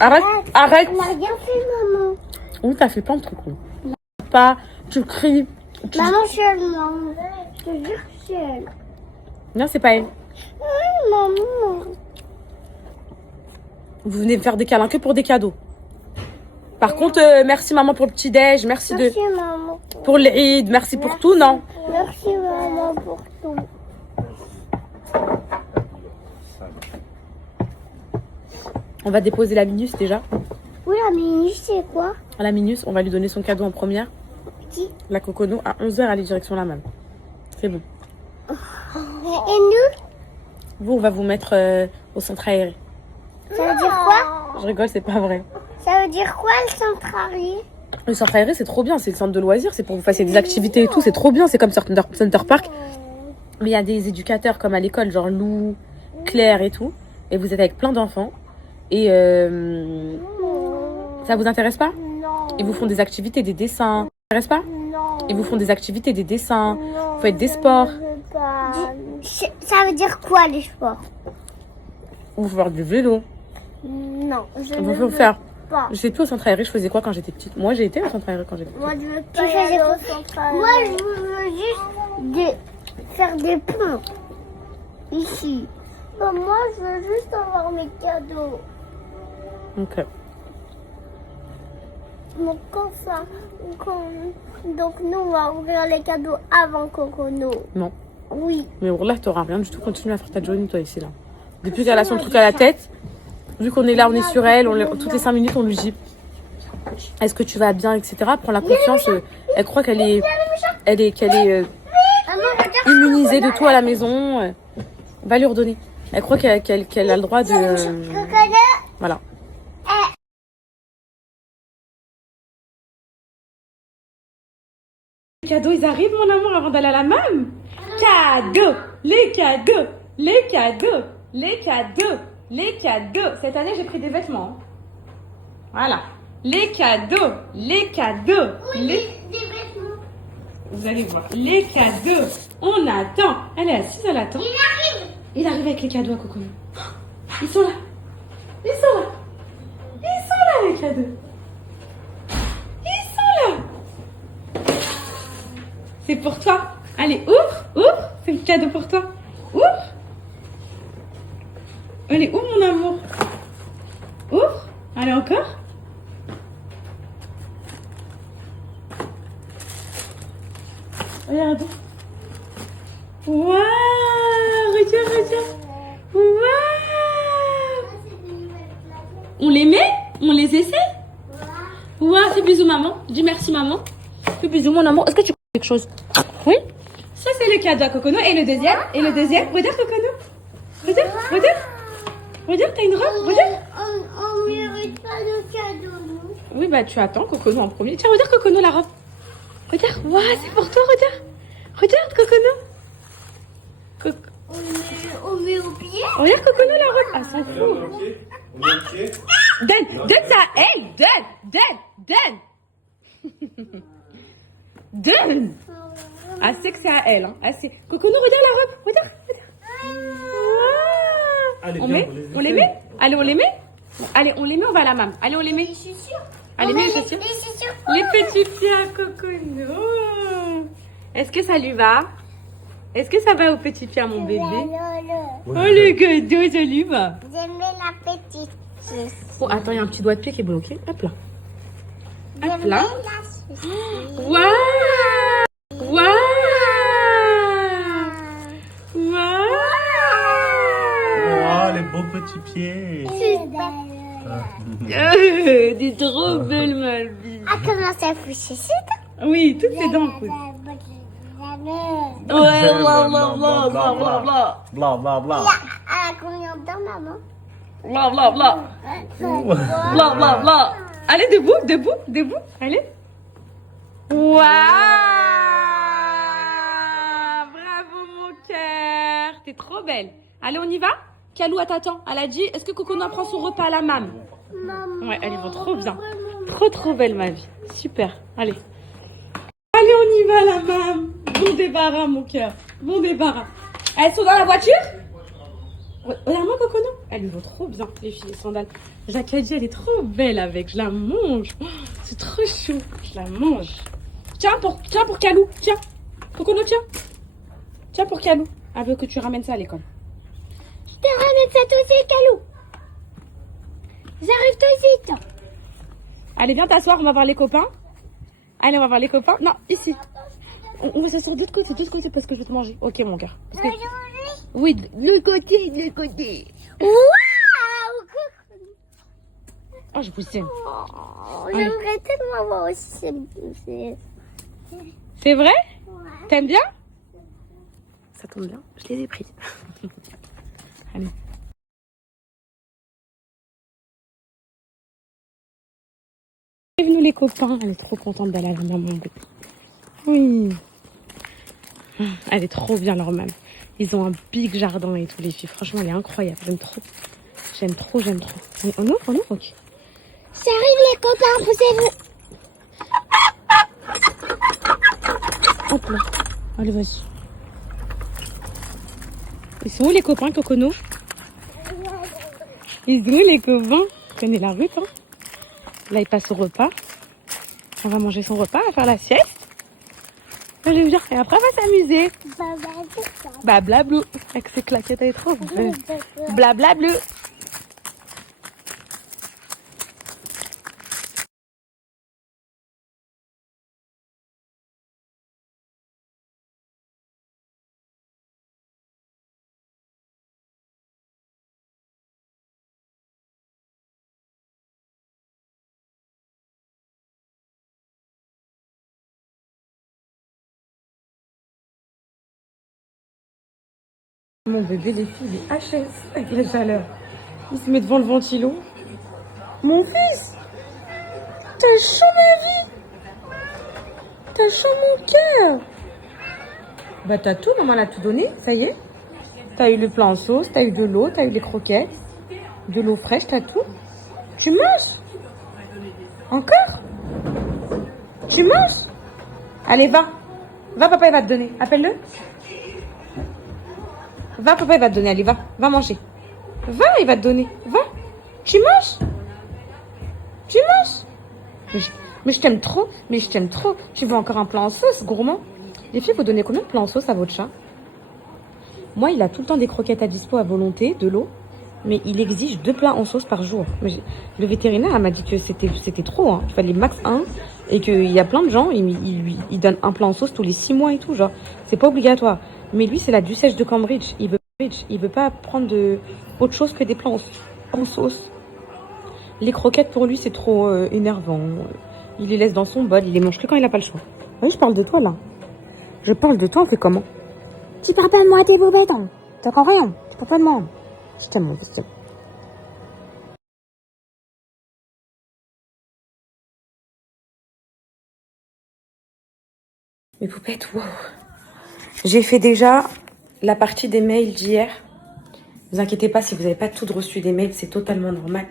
Arrête, arrête. On a rien fait, maman. Oui, t'as fait plein de trucs. Pas, tu cries. Maman, je suis maman. Je te jure que je suis elle. Non, c'est pas elle. Maman. Vous venez faire des câlins que pour des cadeaux. Par contre, merci maman pour le petit-déj, merci maman. pour l'Eid, merci pour tout, non? Merci maman pour tout. On va déposer la Minus déjà. Oui, la Minus, c'est quoi? La Minus, on va lui donner son cadeau en première. Qui? La Cocono, à 11h, aller direction la maman. C'est bon. Et nous? Vous, on va vous mettre au centre aéré. Ça veut dire quoi? Je rigole, c'est pas vrai. Ça veut dire quoi le centre aéré? Le centre aéré, c'est trop bien, c'est le centre de loisirs, c'est pour que vous fassiez des activités et tout, c'est trop bien, c'est comme Center Park. Mais il y a des éducateurs comme à l'école, genre Lou, Claire et tout. Et vous êtes avec plein d'enfants. Et ça vous intéresse pas? Non. Ils vous font des activités, des dessins. Ça vous intéresse pas? Non. Ils vous font des activités, des dessins. Vous faites des sports. Ça veut dire quoi les sports? Vous faire du vélo. Non, je On ne va veux faire. pas. Je sais plus au centre aéré, je faisais quoi quand j'étais petite? Moi, j'ai été au centre aéré quand j'étais petite. Moi, je veux pas aller au centre aéré. Moi, je veux juste faire des ponts. Ici. Moi, je veux juste avoir mes cadeaux. Ok. Donc, donc nous, on va ouvrir les cadeaux avant Cocono. Non. Oui. Mais là, t'auras rien du tout. Continue à faire ta journée, toi, ici, là. Depuis qu'elle a son truc à la tête, vu qu'on est là, on est sur elle, toutes les 5 minutes, on lui dit est-ce que tu vas bien, etc. Prends la confiance. Elle croit qu'elle est immunisée de tout à la maison. Va lui redonner. Elle croit qu'elle a le droit de... Voilà. Les cadeaux, ils arrivent, mon amour, avant d'aller à la mam. Cadeaux, les cadeaux, les cadeaux, les cadeaux, les cadeaux. Cette année, j'ai pris des vêtements. Voilà. Les cadeaux, les cadeaux. Des vêtements. Vous allez voir. Les cadeaux. On attend. Elle est assise, elle attend. Il arrive avec les cadeaux à Coco. Ils sont là. Ils sont là. Ils sont là, les cadeaux. Ils sont là. C'est pour toi. Allez, ouvre, ouvre. C'est le cadeau pour toi. Ouvre. Allez, ouvre, mon amour. Ouvre. Allez, encore. Regarde. Waouh. Regarde, regarde. Waouh. On les met? On les essaie? Waouh, fais bisous, maman. Dis merci, maman. Fais bisous, mon amour. Est-ce que tu connais quelque chose? Oui? Ça, c'est le cadeau à Cocono. Et le deuxième? Et le deuxième? Regarde, Cocono. Regarde, regarde. Regarde, t'as une robe. Regarde. On mérite pas de cadeaux, nous. Oui, bah, tu attends Cocono en premier. Tiens, regarde, Cocono, la robe. Regarde. Waouh, c'est pour toi, regarde. Regarde, Cocono. On met au pied. Regarde, Cocono, la robe. Ah, ça fout. Donne ça à elle. Donne. Ah, c'est que c'est à elle. Hein. Ah, Cocono, regarde la robe. Regarde. Allez, On viens, met? On les met? Allez, on les met? Allez, on les met, on va à la mam. Allez, on les met. Les chaussures. Allez, mets les chaussures. Les chaussures. Les petits pieds à Cocono. Est-ce que ça lui va? Est-ce que ça va au petit pied à mon bébé? Oh, le cadeau, ça lui va. J'aime la petite. Oh, attends, il y a un petit doigt de pied qui est bloqué. Hop là. Hop J'aime là. la chaussure. T'es trop belle, ma vie. Ah, comment ça fait c'est Oui, toutes ses dents poussent. Ouais, bla bla bla bla bla bla. Bla bla bla. Elle a combien de dents, maman? Bla bla bla. Bla bla bla. Allez, debout, debout, debout. Allez. Waouh! Bravo, mon cœur. T'es trop belle. Allez, on y va? Kalou, elle t'attend. Elle a dit, est-ce que Cocono prend son repas à la mam? Ouais, elles vont trop bien. Trop belle, ma vie. Super. Allez. Allez, on y va, la mam. Bon débarras, mon cœur. Bon débarras. Elles sont dans la voiture? Regarde-moi, Cocono. Elles lui vont trop bien, les filles, les sandales. Jacadi, elle est trop belle avec. Je la mange. Oh, c'est trop chou. Je la mange. Tiens pour Kalou. Tiens. Cocono, tiens. Tiens pour Kalou. Elle veut que tu ramènes ça à l'école. Je te ramène ça tout de suite, Kalou. J'arrive tout de suite. Allez, viens t'asseoir, on va voir les copains. Allez, on va voir les copains. Non, ici. On va s'asseoir de l'autre côté parce que je vais te manger. Ok, mon cœur. Parce que... Oui, de l'autre côté, de l'autre côté. Waouh! Oh, je vous aime. Oh, j'aimerais tellement voir aussi. C'est vrai? T'aimes bien? Ça tombe bien, je les ai pris. Allez. Bienvenue les copains, elle est trop contente d'aller à la maman. Oui. Elle est trop bien leur maman. Ils ont un big jardin et tout les filles. Franchement, elle est incroyable. J'aime trop. J'aime trop. On ouvre, ok. J'arrive les copains, poussez-vous. Hop là. Allez, vas-y. Ils sont où les copains, Cocono? Ils sont où les copains? Tu connais la route, hein? Là, il passe au repas. On va manger son repas, on va faire la sieste. Allez, viens. Et après, on va s'amuser. Blablablou. Avec ses claquettes, elle est trop belle. Blablablou. Mon bébé, les filles, il est HS avec la chaleur. Il se met devant le ventilo. Mon fils, t'as chaud ma vie. T'as chaud mon cœur. Bah t'as tout, maman l'a tout donné, ça y est. T'as eu le plat en sauce, t'as eu de l'eau, t'as eu les croquettes, de l'eau fraîche, t'as tout. Tu manges? Encore? Tu manges? Allez, va. Va, papa, il va te donner. Appelle-le. Va, papa, il va te donner. Allez, va. Va manger. Va, il va te donner. Va. Tu manges? Tu manges? Mais je t'aime trop. Mais je t'aime trop. Tu veux encore un plat en sauce, gourmand? Les filles, vous donnez combien de plats en sauce à votre chat? Moi, il a tout le temps des croquettes à dispo à volonté, de l'eau. Mais il exige 2 plats en sauce par jour. Le vétérinaire m'a dit que c'était trop. Hein. Il fallait max 1. Et qu'il y a plein de gens, il donne un plat en sauce tous les 6 mois et tout. Genre, c'est pas obligatoire. Mais lui, c'est la duchesse de Cambridge. Il veut pas prendre autre chose que des plats en sauce. Les croquettes, pour lui, c'est trop énervant. Il les laisse dans son bol. Il les mange que quand il a pas le choix. Oui, je parle de toi, là. Je parle de toi, on fait comment? Tu parles pas de moi, t'es bobette, hein. T'as encore rien. Tu parles pas de moi. Je t'aime, mon fils. Mes poupettes, wow. J'ai fait déjà la partie des mails d'hier. Ne vous inquiétez pas si vous n'avez pas toutes reçu des mails, c'est totalement normal.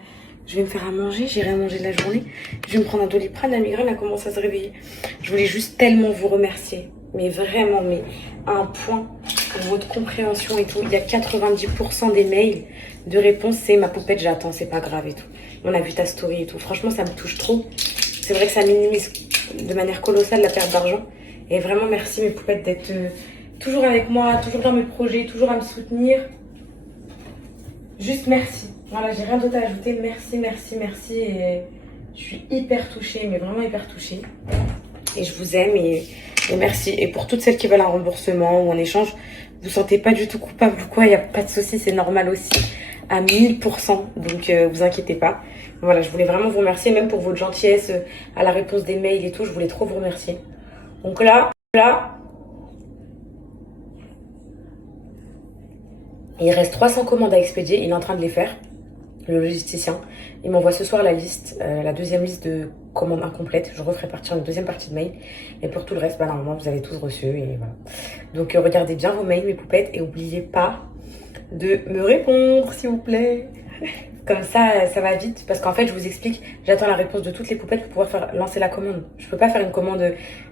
Je vais me faire à manger, j'irai à manger de la journée. Je vais me prendre un Doliprane, la migraine a commencé à se réveiller. Je voulais juste tellement vous remercier. Mais vraiment, mais à un point pour votre compréhension et tout. Il y a 90% des mails de réponse, c'est ma poupette, j'attends, c'est pas grave et tout. On a vu ta story et tout. Franchement, ça me touche trop. C'est vrai que ça minimise de manière colossale la perte d'argent. Et vraiment, merci mes poupettes d'être toujours avec moi, toujours dans mes projets, toujours à me soutenir. Juste merci. Voilà, j'ai rien d'autre à ajouter. Merci, merci, merci. Et je suis hyper touchée, mais vraiment hyper touchée. Et je vous aime et merci. Et pour toutes celles qui veulent un remboursement ou un échange, vous ne vous sentez pas du tout coupable ou quoi, il n'y a pas de souci, c'est normal aussi. à 1000%. Donc, vous inquiétez pas. Voilà, je voulais vraiment vous remercier, même pour votre gentillesse à la réponse des mails et tout. Je voulais trop vous remercier. Donc là, il reste 300 commandes à expédier. Il est en train de les faire, le logisticien. Il m'envoie ce soir la liste, la deuxième liste de commandes incomplètes. Je referai partir une deuxième partie de mail. Et pour tout le reste, bah, normalement, vous avez tous reçu. Et voilà. Donc, regardez bien vos mails, mes poupettes. Et n'oubliez pas de me répondre, s'il vous plaît. Comme ça, ça va vite. Parce qu'en fait, je vous explique, j'attends la réponse de toutes les poupettes pour pouvoir lancer la commande. Je peux pas faire une commande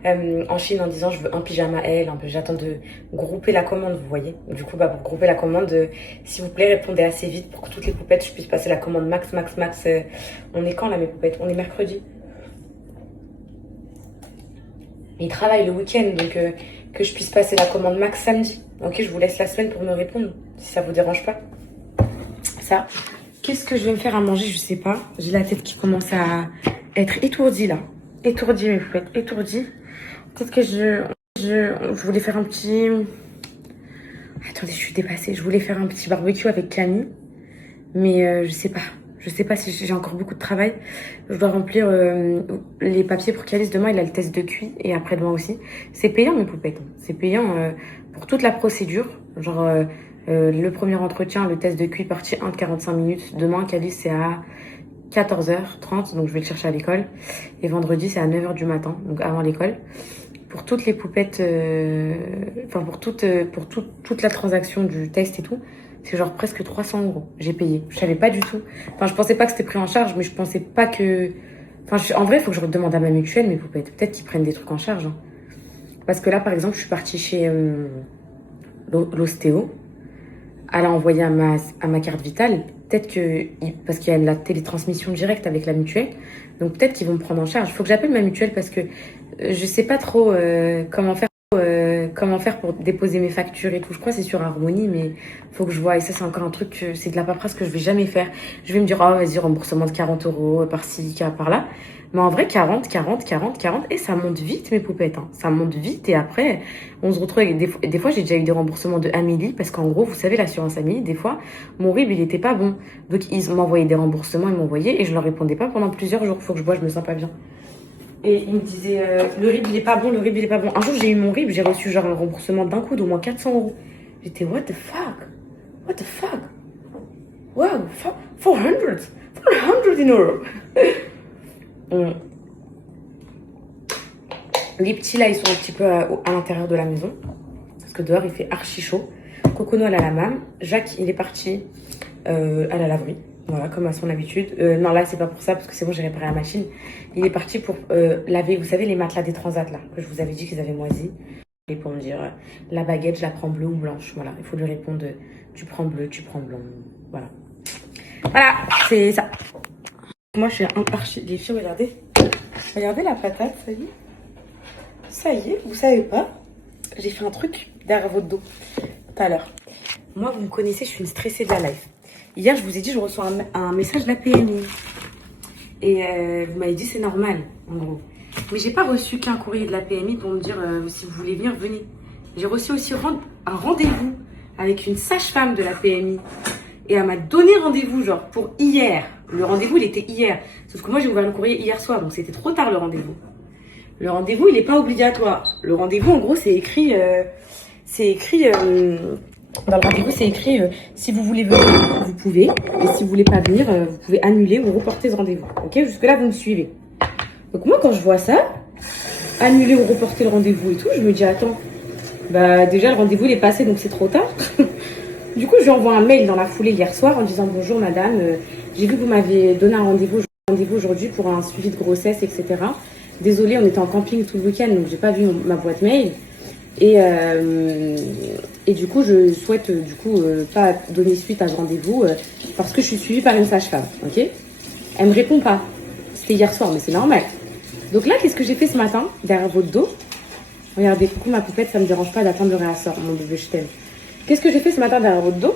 en Chine en disant je veux un pyjama L. J'attends de grouper la commande, vous voyez. Du coup, bah, pour grouper la commande, s'il vous plaît, répondez assez vite pour que toutes les poupettes, je puisse passer la commande max. On est quand là, mes poupettes? On est mercredi. Ils travaillent le week-end, donc que je puisse passer la commande max samedi. Ok, je vous laisse la semaine pour me répondre, si ça vous dérange pas. Ça. Qu'est-ce que je vais me faire à manger? Je sais pas. J'ai la tête qui commence à être étourdie là. Étourdie, mes poupettes, étourdie. Peut-être que je voulais faire un petit... Attendez, je suis dépassée. Je voulais faire un petit barbecue avec Camille. Mais je sais pas. Je sais pas si j'ai encore beaucoup de travail. Je dois remplir les papiers pour qu'Alice, demain, il a le test de QI. Et après-demain aussi. C'est payant, mes poupettes. C'est payant pour toute la procédure. Genre... le premier entretien, le test de QI partie 1 de 45 minutes. Demain, Calice, c'est à 14h30, donc je vais le chercher à l'école. Et vendredi, c'est à 9h du matin, donc avant l'école. Pour toutes les poupettes, enfin pour toute la transaction du test et tout, c'est genre presque 300 €. J'ai payé. Je savais pas du tout. Enfin, je pensais pas que c'était pris en charge, mais je pensais pas que... Enfin, en vrai, il faut que je demande à ma mutuelle, mes poupettes. Peut-être qu'ils prennent des trucs en charge. Hein. Parce que là, par exemple, je suis partie chez l'ostéo. Elle a envoyé à ma carte vitale, peut-être que, parce qu'il y a la télétransmission directe avec la mutuelle, donc peut-être qu'ils vont me prendre en charge. Il faut que j'appelle ma mutuelle parce que je sais pas trop comment faire pour déposer mes factures et tout. Je crois que c'est sur Harmonie, mais faut que je vois. Et ça, c'est encore un truc, c'est de la paperasse que je vais jamais faire. Je vais me dire, oh, vas-y, remboursement de 40 € par-ci, par-là. Mais en vrai, 40, et ça monte vite, mes poupettes. Hein. Ça monte vite, et après, on se retrouve avec des fois, j'ai déjà eu des remboursements de Amélie, parce qu'en gros, vous savez, l'assurance Amélie, des fois, mon RIB, il était pas bon. Donc, ils m'envoyaient des remboursements, ils m'envoyaient, et je leur répondais pas pendant plusieurs jours. Faut que je bois, je me sens pas bien. Et ils me disaient, le RIB, il est pas bon, le RIB, il est pas bon. Un jour, j'ai eu mon RIB, j'ai reçu genre un remboursement d'un coup d'au moins 400 €. J'étais, what the fuck? What the fuck? Wow, 400 €. Les petits là, ils sont un petit peu à l'intérieur de la maison parce que dehors il fait archi chaud. Cocono, elle a la mam. Jacques, il est parti à la laverie, voilà, comme à son habitude. Non, là c'est pas pour ça parce que c'est bon, j'ai réparé la machine. Il est parti pour laver, vous savez, les matelas des transats là que je vous avais dit qu'ils avaient moisi. Et pour me dire la baguette, je la prends bleue ou blanche. Voilà, il faut lui répondre tu prends bleu, tu prends blanc. Voilà, voilà, c'est ça. Moi, je suis un archi... Les filles, regardez. Regardez la patate, ça y est. Ça y est, vous savez pas. J'ai fait un truc derrière votre dos tout à l'heure. Moi, vous me connaissez, je suis une stressée de la life. Hier, je vous ai dit, je reçois un message de la PMI. Et vous m'avez dit, c'est normal, en gros. Mais j'ai pas reçu qu'un courrier de la PMI pour me dire, si vous voulez venir, venez. J'ai reçu aussi un rendez-vous avec une sage-femme de la PMI. Et elle m'a donné rendez-vous, genre, pour hier. Le rendez-vous, il était hier. Sauf que moi, j'ai ouvert le courrier hier soir, donc c'était trop tard, le rendez-vous. Le rendez-vous, il n'est pas obligatoire. Le rendez-vous, en gros, c'est écrit... dans le rendez-vous, c'est écrit si vous voulez venir, vous pouvez. Et si vous voulez pas venir, vous pouvez annuler ou reporter ce rendez-vous. Ok, jusque-là, vous me suivez. Donc moi, quand je vois ça, annuler ou reporter le rendez-vous et tout, je me dis, attends, bah déjà, le rendez-vous, il est passé, donc c'est trop tard. Du coup, je lui envoie un mail dans la foulée hier soir en disant, bonjour madame, j'ai vu que vous m'avez donné un rendez-vous aujourd'hui pour un suivi de grossesse, etc. Désolée, on était en camping tout le week-end, donc j'ai pas vu ma boîte mail. Et du coup, je souhaite pas donner suite à ce rendez-vous parce que je suis suivie par une sage-femme. Ok ? Elle me répond pas. C'était hier soir, mais c'est normal. Donc là, qu'est-ce que j'ai fait ce matin derrière votre dos ? Regardez, coucou ma poupette, ça me dérange pas d'attendre le réassort, mon bébé, je t'aime. Qu'est-ce que j'ai fait ce matin derrière votre dos ?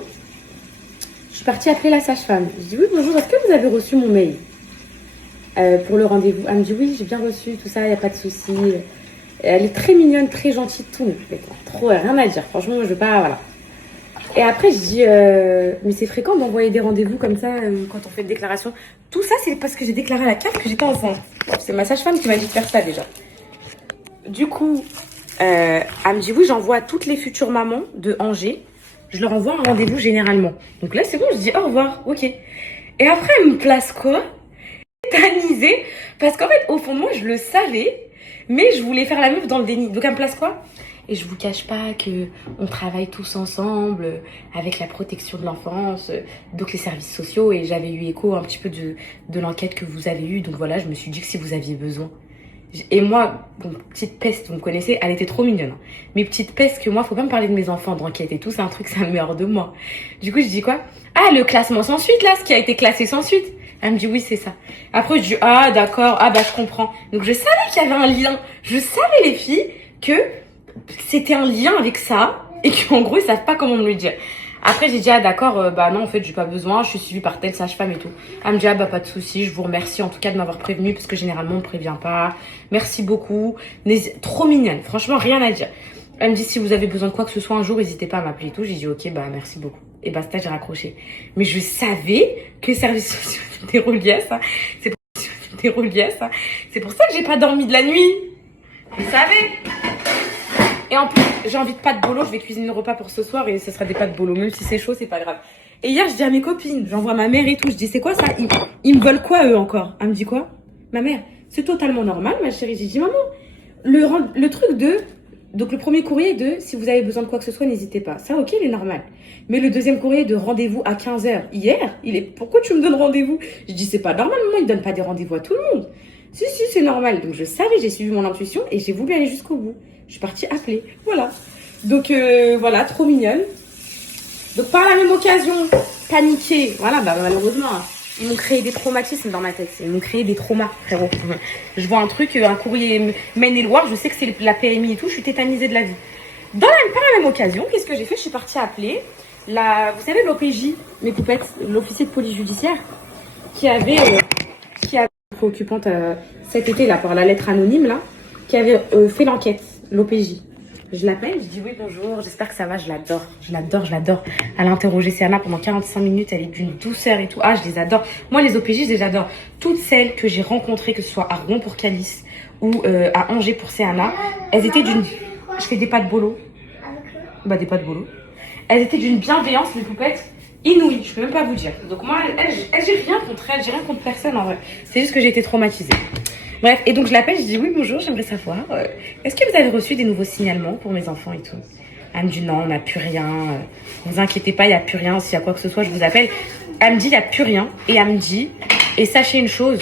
Je suis partie appeler la sage-femme. Je dis oui, bonjour, est-ce que vous avez reçu mon mail pour le rendez-vous ? Elle me dit oui, j'ai bien reçu, tout ça, il n'y a pas de souci. Elle est très mignonne, très gentille, tout. Trop, rien à dire. Franchement, je veux pas, voilà. Et après, je dis, mais c'est fréquent d'envoyer des rendez-vous comme ça quand on fait une déclaration. Tout ça, c'est parce que j'ai déclaré à la CAF que j'étais enceinte. C'est ma sage-femme qui m'a dit de faire ça déjà. Du coup, elle me dit, oui, j'envoie à toutes les futures mamans de Angers. Je leur envoie un rendez-vous généralement. Donc là, c'est bon, je dis au revoir, ok. Et après, elle me place quoi? Tétanisée. Parce qu'en fait, au fond de moi, je le savais, mais je voulais faire la meuf dans le déni. Donc elle me place quoi? Et je vous cache pas que on travaille tous ensemble avec la protection de l'enfance, donc les services sociaux. Et j'avais eu écho un petit peu de l'enquête que vous avez eue. Donc voilà, je me suis dit que si vous aviez besoin. Et moi, bon, petite peste, vous me connaissez, elle était trop mignonne. Mes petites pestes que moi, faut pas me parler de mes enfants d'enquête et tout, c'est un truc, ça me met hors de moi. Du coup, je dis quoi? Ah, le classement sans suite, là, ce qui a été classé sans suite. Elle me dit oui, c'est ça. Après, je dis ah, d'accord, ah bah je comprends. Donc je savais qu'il y avait un lien. Je savais, les filles, que c'était un lien avec ça et qu'en gros, ils savent pas comment me le dire. Après, j'ai dit, ah d'accord, bah non, en fait, j'ai pas besoin, je suis suivie par telle sage-femme et tout. Elle me dit, ah bah pas de souci, je vous remercie en tout cas de m'avoir prévenu parce que généralement, on me prévient pas. Merci beaucoup. Trop mignonne, franchement, rien à dire. Elle me dit, si vous avez besoin de quoi que ce soit un jour, n'hésitez pas à m'appeler et tout. J'ai dit, ok, bah merci beaucoup. Et basta, j'ai raccroché. Mais je savais que service social était relié à ça. C'est pour ça que j'ai pas dormi de la nuit. Vous savez. Et en plus, j'ai envie de pâtes bolo. Je vais cuisiner le repas pour ce soir et ce sera des pâtes bolo. Même si c'est chaud, c'est pas grave. Et hier, je dis à mes copines, j'envoie ma mère et tout. Je dis, c'est quoi ça? Ils me veulent quoi, eux, encore? Elle me dit quoi? Ma mère, c'est totalement normal, ma chérie. J'ai dit, maman, le truc de... Donc, le premier courrier de, si vous avez besoin de quoi que ce soit, n'hésitez pas. Ça, ok, il est normal. Mais le deuxième courrier de rendez-vous à 15h, hier, pourquoi tu me donnes rendez-vous? Je dis, c'est pas normal, maman, ils donnent pas des rendez-vous à tout le monde. Si, c'est normal. Donc, je savais, j'ai suivi mon intuition et j'ai voulu aller jusqu'au bout. Je suis partie appeler. Voilà. Donc, voilà, trop mignonne. Donc, par la même occasion, paniquer. Voilà, bah, malheureusement, ils m'ont créé des traumatismes dans ma tête. Ils m'ont créé des traumas, frérot. Je vois un truc, un courrier Maine-et-Loire, je sais que c'est la PMI et tout, je suis tétanisée de la vie. Par la même occasion, qu'est-ce que j'ai fait? Je suis partie appeler vous savez, l'OPJ, mes poupettes, l'officier de police judiciaire, qui avait préoccupante cet été, là, par la lettre anonyme, là, qui avait fait l'enquête, l'OPJ. Je l'appelle, je dis oui, bonjour, j'espère que ça va, je l'adore. Elle a interrogé Siana pendant 45 minutes, elle est d'une douceur et tout. Ah, je les adore. Moi, les OPJ, je les adore. Toutes celles que j'ai rencontrées, que ce soit à Rouen pour Calice ou à Angers pour Siana, elles étaient d'une... Je fais des pâtes bolo. Bah, des pâtes bolo. Elles étaient d'une bienveillance, mes poupettes, inouïe, je peux même pas vous dire. Donc moi, j'ai rien contre elles, j'ai rien contre personne en vrai. C'est juste que j'ai été traumatisée. Bref, et donc je l'appelle, je dis oui, bonjour, j'aimerais savoir, est-ce que vous avez reçu des nouveaux signalements pour mes enfants et tout? Elle me dit non, on n'a plus rien, ne vous inquiétez pas, il n'y a plus rien, s'il y a quoi que ce soit, je vous appelle. Elle me dit il n'y a plus rien, et elle me dit, et sachez une chose,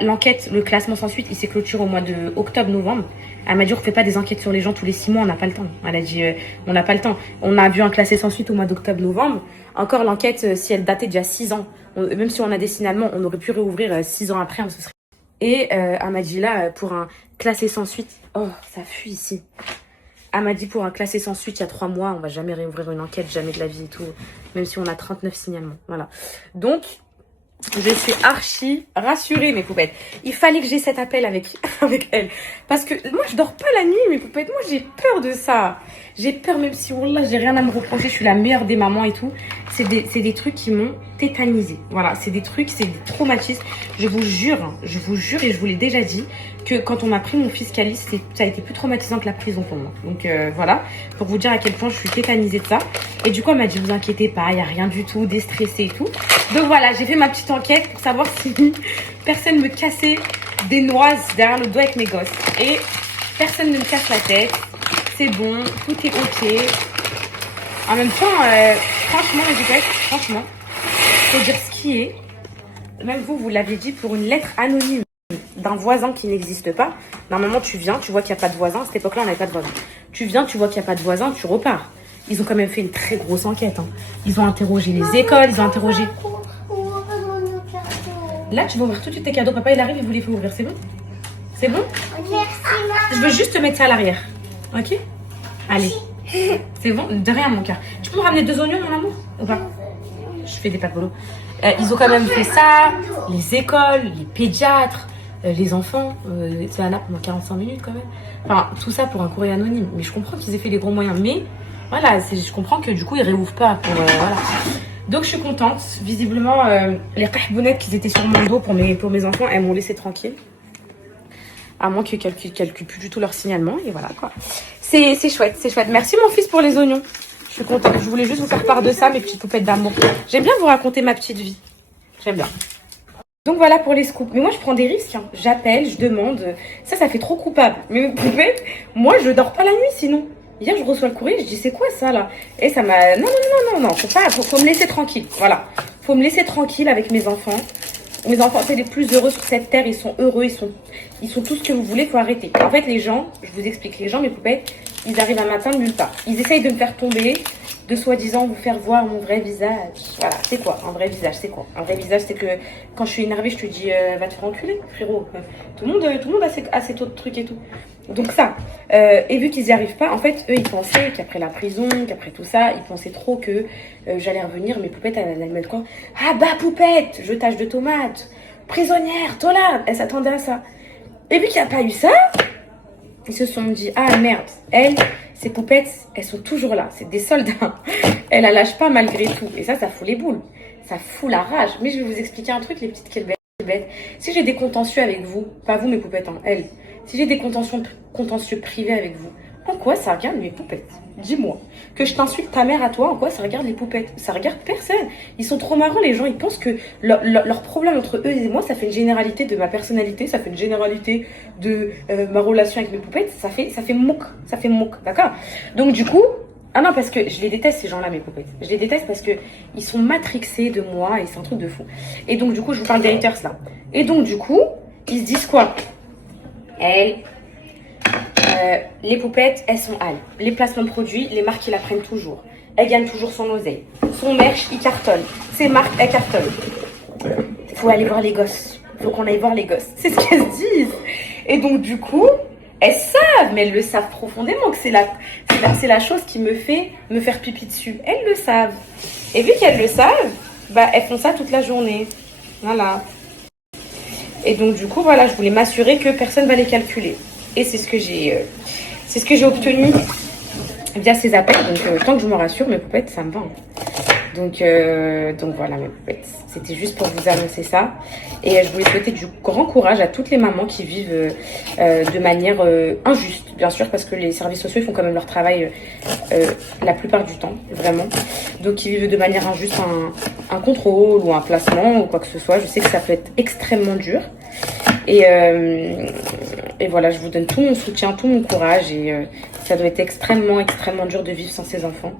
l'enquête, le classement sans suite, il s'est clôturé au mois de octobre-novembre. Elle m'a dit, on ne fait pas des enquêtes sur les gens tous les 6 mois, on n'a pas le temps. Elle a dit, on n'a pas le temps. On a vu un classé sans suite au mois d'octobre-novembre. Encore l'enquête, si elle datait d'il y a 6 ans, même si on a des signalements, on aurait pu réouvrir 6 ans après. Ce serait... Et elle m'a dit là, pour un classé sans suite, oh, ça fuit ici. Elle m'a dit, pour un classé sans suite, il y a 3 mois, on va jamais réouvrir une enquête, jamais de la vie et tout. Même si on a 39 signalements. Voilà. Donc... je suis archi rassurée, mes poupettes. Il fallait que j'ai cet appel avec elle. Parce que moi, je dors pas la nuit, mes poupettes. Moi, j'ai peur de ça. J'ai peur, même si, wallah, j'ai rien à me reprocher. Je suis la meilleure des mamans et tout. C'est des trucs qui m'ont tétanisée. Voilà, c'est des trucs, c'est des traumatismes. Je vous jure, et je vous l'ai déjà dit, que quand on m'a pris mon fils Calice, ça a été plus traumatisant que la prison pour moi. Donc voilà, pour vous dire à quel point je suis tétanisée de ça. Et du coup, elle m'a dit, vous inquiétez pas, il n'y a rien du tout, déstressé et tout. Donc voilà, j'ai fait ma petite enquête pour savoir si personne me cassait des noises derrière le doigt avec mes gosses. Et personne ne me casse la tête. C'est bon, tout est ok. En même temps, franchement, les poupettes, franchement, faut dire ce qui est. Même vous l'aviez dit, pour une lettre anonyme d'un voisin qui n'existe pas. Normalement, tu viens, tu vois qu'il n'y a pas de voisin. À cette époque-là, on n'avait pas de voisin. Tu viens, tu vois qu'il n'y a pas de voisin, tu repars. Ils ont quand même fait une très grosse enquête. Hein. Ils ont interrogé les écoles, ils ont interrogé... Là, tu vas ouvrir tout de suite tes cadeaux. Papa, il arrive, il vous les fait ouvrir. C'est bon? C'est bon? Je veux juste te mettre ça à l'arrière. Ok? Allez. C'est bon? De rien, mon cœur. Tu peux me ramener 2 oignons, mon amour? Ou pas? Je fais des pâtes bolo. Ils ont quand même fait ça. Les écoles, les pédiatres, les enfants. C'est un app pendant 45 minutes quand même. Enfin, tout ça pour un courrier anonyme. Mais je comprends qu'ils aient fait des gros moyens. Mais Voilà, je comprends que du coup, ils réouvrent pas. Voilà. Donc, je suis contente. Visiblement, les kahbounettes qui étaient sur mon dos pour mes enfants, elles m'ont laissé tranquille. À moins qu'ils calculent plus du tout leur signalement. Et voilà, quoi. C'est chouette, c'est chouette. Merci, mon fils, pour les oignons. Je suis contente. Je voulais juste vous faire part de ça, mes petites poupettes d'amour. J'aime bien vous raconter ma petite vie. J'aime bien. Donc voilà pour les scoops. Mais moi, je prends des risques. Hein. J'appelle, je demande. Ça fait trop coupable. Mais mes poupettes, moi, je dors pas la nuit sinon. Hier, je reçois le courrier, je dis c'est quoi ça là? Et ça m'a... Non, faut me laisser tranquille. Voilà. Faut me laisser tranquille avec mes enfants. Mes enfants, c'est les plus heureux sur cette terre. Ils sont heureux, ils sont tout ce que vous voulez, faut arrêter. En fait, les gens, je vous explique, les gens, mes poupettes, ils arrivent un matin de nulle part. Ils essayent de me faire tomber, de soi-disant vous faire voir mon vrai visage. Voilà, c'est quoi un vrai visage? C'est quoi un vrai visage? C'est que quand je suis énervée, je te dis va te faire enculer, frérot. Tout le monde a ses taux de trucs et tout. Donc ça, et vu qu'ils n'y arrivent pas, en fait, eux, ils pensaient qu'après la prison, qu'après tout ça, ils pensaient trop que j'allais revenir. Mes poupettes, elles mettent quoi? Ah bah poupette, jetage de tomates, prisonnière, tolade. Elles s'attendaient à ça. Et vu qu'il n'y a pas eu ça, ils se sont dit, ah merde, ces poupettes, elles sont toujours là. C'est des soldats. Elles la lâchent pas malgré tout. Et ça fout les boules. Ça fout la rage. Mais je vais vous expliquer un truc, les petites bêtes. Si j'ai des contentieux avec vous, pas vous mes poupettes, hein, elles. Si j'ai des contentieux privés avec vous, en quoi ça regarde mes poupettes? Dis-moi. Que je t'insulte ta mère à toi, en quoi ça regarde les poupettes? Ça regarde personne. Ils sont trop marrants, les gens. Ils pensent que leur problème entre eux et moi, ça fait une généralité de ma personnalité, ça fait une généralité de ma relation avec mes poupettes. Ça fait moque, d'accord? Donc du coup, ah non, parce que je les déteste, ces gens-là, mes poupettes. Je les déteste parce que ils sont matrixés de moi et c'est un truc de fou. Et donc du coup, je vous parle des haters là. Et donc du coup, ils se disent quoi? Les poupettes, elles sont elles. Les placements de produits, les marques, ils la prennent toujours. Elle gagne toujours son oseille. Son merch, il cartonne. Ses marques, elles cartonnent. Faut aller voir les gosses. Faut qu'on aille voir les gosses. C'est ce qu'elles se disent. Et donc, du coup, elles savent, mais elles le savent profondément que c'est la chose qui me fait me faire pipi dessus. Elles le savent. Et vu qu'elles le savent, bah, elles font ça toute la journée. Voilà. Et donc, du coup, voilà, je voulais m'assurer que personne va les calculer. Et c'est ce que j'ai obtenu via ces appels. Donc, tant que je me rassure, mes poupettes, ça me va. Donc voilà, mes poupettes. C'était juste pour vous annoncer ça. Et je voulais souhaiter du grand courage à toutes les mamans qui vivent de manière injuste, bien sûr, parce que les services sociaux, ils font quand même leur travail la plupart du temps, vraiment. Donc, qui vivent de manière injuste un contrôle ou un placement ou quoi que ce soit. Je sais que ça peut être extrêmement dur. Et voilà, je vous donne tout mon soutien, tout mon courage. Et ça doit être extrêmement, extrêmement dur de vivre sans ses enfants.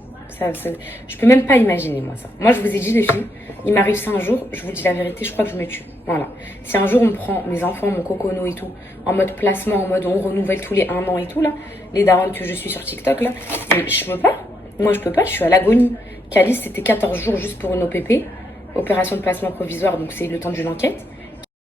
Je peux même pas imaginer, moi, ça. Moi, je vous ai dit, les filles, il m'arrive ça un jour, je vous dis la vérité, je crois que je me tue. Voilà. Si un jour, on me prend mes enfants, mon cocono et tout, en mode placement, en mode on renouvelle tous les 1 an et tout, là, les darons que je suis sur TikTok, là, mais je peux pas. Moi, je peux pas, je suis à l'agonie. Calice, c'était 14 jours juste pour une OPP, opération de placement provisoire, donc c'est le temps d'une enquête.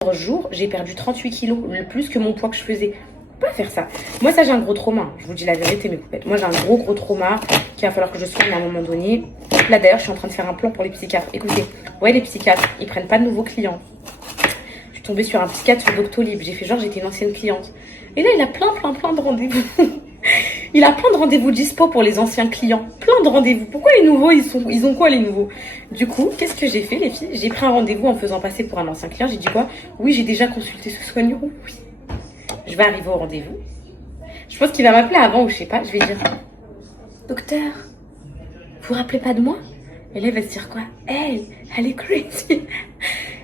14 jours, j'ai perdu 38 kilos, le plus que mon poids que je faisais. Pas faire ça. Moi, ça, j'ai un gros trauma. Je vous dis la vérité, mes poupettes. Moi, j'ai un gros trauma qu'il va falloir que je soigne à un moment donné. Là, d'ailleurs, je suis en train de faire un plan pour les psychiatres. Écoutez, ouais, les psychiatres, ils prennent pas de nouveaux clients. Je suis tombée sur un psychiatre sur Doctolib. J'ai fait genre, j'étais une ancienne cliente. Et là, il a plein de rendez-vous. Il a plein de rendez-vous dispo pour les anciens clients. Plein de rendez-vous. Pourquoi les nouveaux, ils ont quoi, les nouveaux? Du coup, qu'est-ce que j'ai fait, les filles? J'ai pris un rendez-vous en faisant passer pour un ancien client. J'ai dit quoi? Oui, j'ai déjà consulté ce soignant. Oui. Je vais arriver au rendez-vous. Je pense qu'il va m'appeler avant ou je sais pas. Je vais dire, docteur, vous vous rappelez pas de moi? Et là, il va se dire quoi? Elle est crazy.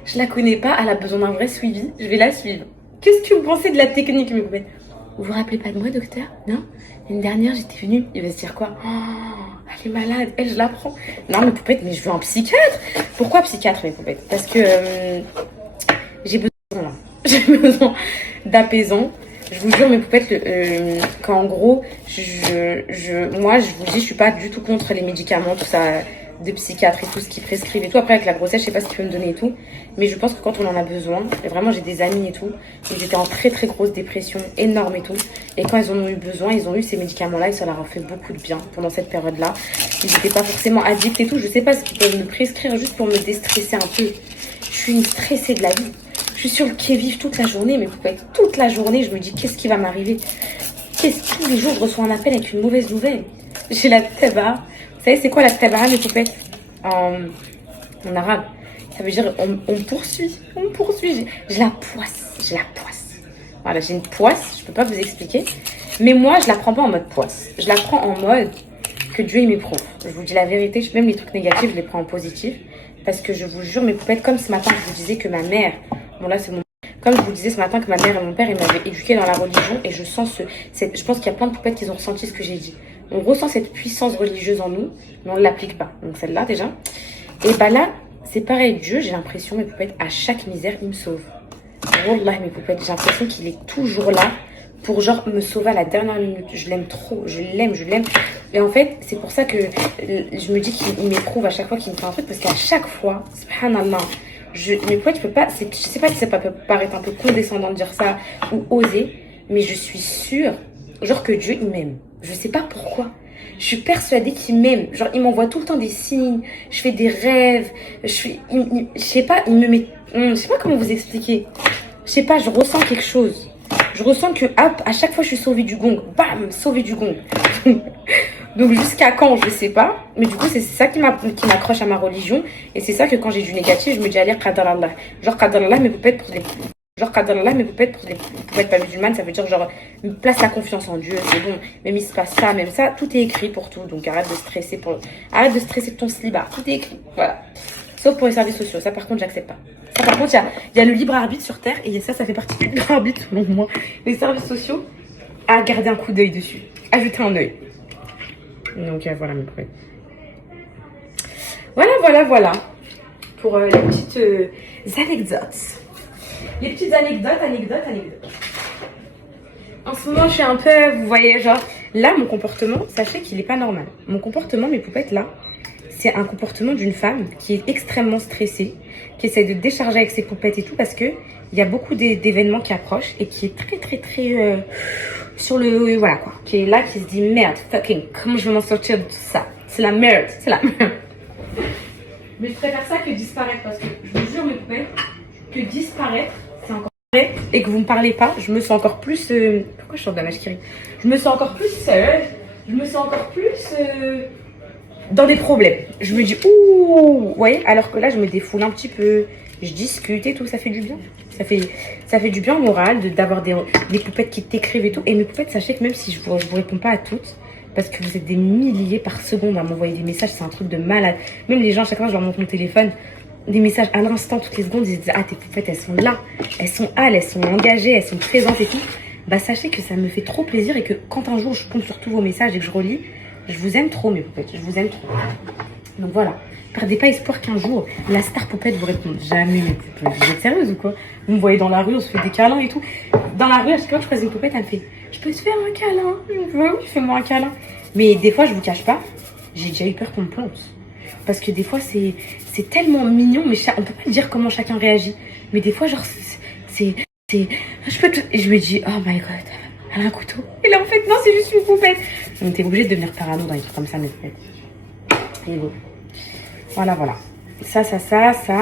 Je la connais pas, elle a besoin d'un vrai suivi. Je vais la suivre. Qu'est-ce que vous pensez de la technique, mes poupettes? Vous vous rappelez pas de moi, docteur? Non? L'année dernière, j'étais venue. Il va se dire quoi? Oh, elle est malade. Elle, je la prends. Non, mes poupettes, mais je veux un psychiatre. Pourquoi psychiatre, mes poupettes? Parce que j'ai besoin, là. J'ai besoin d'apaisant. Je vous jure, mes poupettes, qu'en gros, moi, je vous dis, je suis pas du tout contre les médicaments, tout ça, de psychiatre et tout ce qu'ils prescrivent et tout. Après, avec la grossesse, je sais pas ce qu'ils peuvent me donner et tout. Mais je pense que quand on en a besoin, et vraiment, j'ai des amis et tout, ils étaient en très grosse dépression, énorme et tout. Et quand ils en ont eu besoin, ils ont eu ces médicaments-là et ça leur a fait beaucoup de bien pendant cette période-là. Ils n'étaient pas forcément addicts et tout. Je sais pas ce qu'ils peuvent me prescrire juste pour me déstresser un peu. Je suis une stressée de la vie. Je suis sur le qui-vive toute la journée, mais peut-être toute la journée, je me dis qu'est-ce qui va m'arriver? Tous les jours, je reçois un appel avec une mauvaise nouvelle. J'ai la taba. Vous savez, c'est quoi la taba, mes poupettes? En arabe. Ça veut dire on me poursuit. On me poursuit. J'ai la poisse. J'ai la poisse. Voilà, j'ai une poisse. Je peux pas vous expliquer. Mais moi, je la prends pas en mode poisse. Je la prends en mode que Dieu il m'éprouve. Je vous dis la vérité. Même les trucs négatifs, je les prends en positif. Parce que je vous jure, mes poupettes, comme ce matin, je vous disais que ma mère... Bon, là, c'est mon... Comme je vous disais ce matin que ma mère et mon père, ils m'avaient éduquée dans la religion. Et je sens je pense qu'il y a plein de poupettes qui ont ressenti ce que j'ai dit. On ressent cette puissance religieuse en nous, mais on ne l'applique pas. Donc celle-là, déjà. Et bah là, c'est pareil. Dieu, j'ai l'impression, mes poupettes, à chaque misère, il me sauve. Wallah, mes poupettes, j'ai l'impression qu'il est toujours là pour genre me sauver à la dernière minute. Je l'aime trop. Je l'aime. Et en fait, c'est pour ça que je me dis qu'il m'éprouve à chaque fois qu'il me fait un truc. Parce qu'à chaque fois, subhanallah, mais pourquoi tu peux pas, je sais pas si ça peut paraître un peu condescendant de dire ça ou oser, mais je suis sûre, genre que Dieu il m'aime. Je sais pas pourquoi. Je suis persuadée qu'il m'aime. Genre il m'envoie tout le temps des signes, je fais des rêves, je sais pas, il me met, je sais pas comment vous expliquer. Je sais pas, je ressens quelque chose. Je ressens que hop, à chaque fois je suis sauvée du gong, bam, sauvée du gong. Donc jusqu'à quand, je sais pas. Mais du coup, c'est ça qui m'accroche à ma religion. Et c'est ça que quand j'ai du négatif, je me dis, allez, qadar Allah. Genre, qadar Allah, mais vous pouvez être pour les... Genre, qadar Allah, mais vous pouvez être pour les... Vous pouvez être pas musulmane, ça veut dire, genre, place la confiance en Dieu, c'est bon. Même il se passe ça, même ça, tout est écrit pour tout. Donc arrête de stresser Arrête de stresser de ton slibard, tout est écrit. Voilà. Sauf pour les services sociaux. Ça, par contre, j'accepte pas. Ça, par contre, il y a le libre arbitre sur Terre. Et ça fait partie du libre arbitre, selon moi. Les services sociaux, à garder un coup d'œil dessus. À jeter un œil. Donc voilà mes poupettes. Voilà. Pour les petites anecdotes. Les petites anecdotes. En ce moment, je suis un peu, vous voyez, genre, là, mon comportement, sachez qu'il n'est pas normal. Mon comportement, mes poupettes, là, c'est un comportement d'une femme qui est extrêmement stressée, qui essaie de décharger avec ses poupettes et tout, parce que il y a beaucoup d'événements qui approchent et qui est très sur le... Voilà quoi. Qui est là, qui se dit merde, fucking, comment je vais m'en sortir de tout ça? C'est la merde. Mais je préfère ça que disparaître parce que je vous jure, mes poupées, que disparaître, c'est encore vrai. Et que vous me parlez pas, je me sens encore plus... Pourquoi je sors de la mâche qui rit? Je me sens encore plus seule. Je me sens encore plus... dans des problèmes. Je me dis, ouh, vous voyez, alors que là, je me défoule un petit peu. Je discute et tout, ça fait du bien. Ça fait du bien au moral d'avoir des poupettes qui t'écrivent et tout. Et mes poupettes, sachez que même si je vous réponds pas à toutes, parce que vous êtes des milliers par seconde à m'envoyer des messages, c'est un truc de malade. Même les gens, à chaque fois, je leur montre mon téléphone, des messages à l'instant, toutes les secondes, ils disent, ah, tes poupettes, elles sont là. Elles sont elles sont engagées, elles sont présentes et tout. Bah, sachez que ça me fait trop plaisir et que quand un jour, je tombe sur tous vos messages et que je relis, je vous aime trop, mes poupettes. Je vous aime trop. Donc voilà. Perdez pas espoir qu'un jour, la star poupette vous réponde. Jamais, mes poupettes. Vous êtes sérieuse ou quoi? Vous me voyez dans la rue, on se fait des câlins et tout. Dans la rue, à chaque fois que je croise une poupette, elle me fait, je peux te faire un câlin? Oui, fais-moi un câlin. Mais des fois, je vous cache pas, j'ai déjà eu peur qu'on me plante. Parce que des fois, c'est tellement mignon, mais on peut pas dire comment chacun réagit. Mais des fois, genre, je peux te... Et je me dis, oh my god, elle a un couteau. Et là, en fait, non, c'est juste une poupette. Donc, t'es obligé de devenir parano dans les trucs comme ça, mes poupettes. Et bon. Voilà. Ça,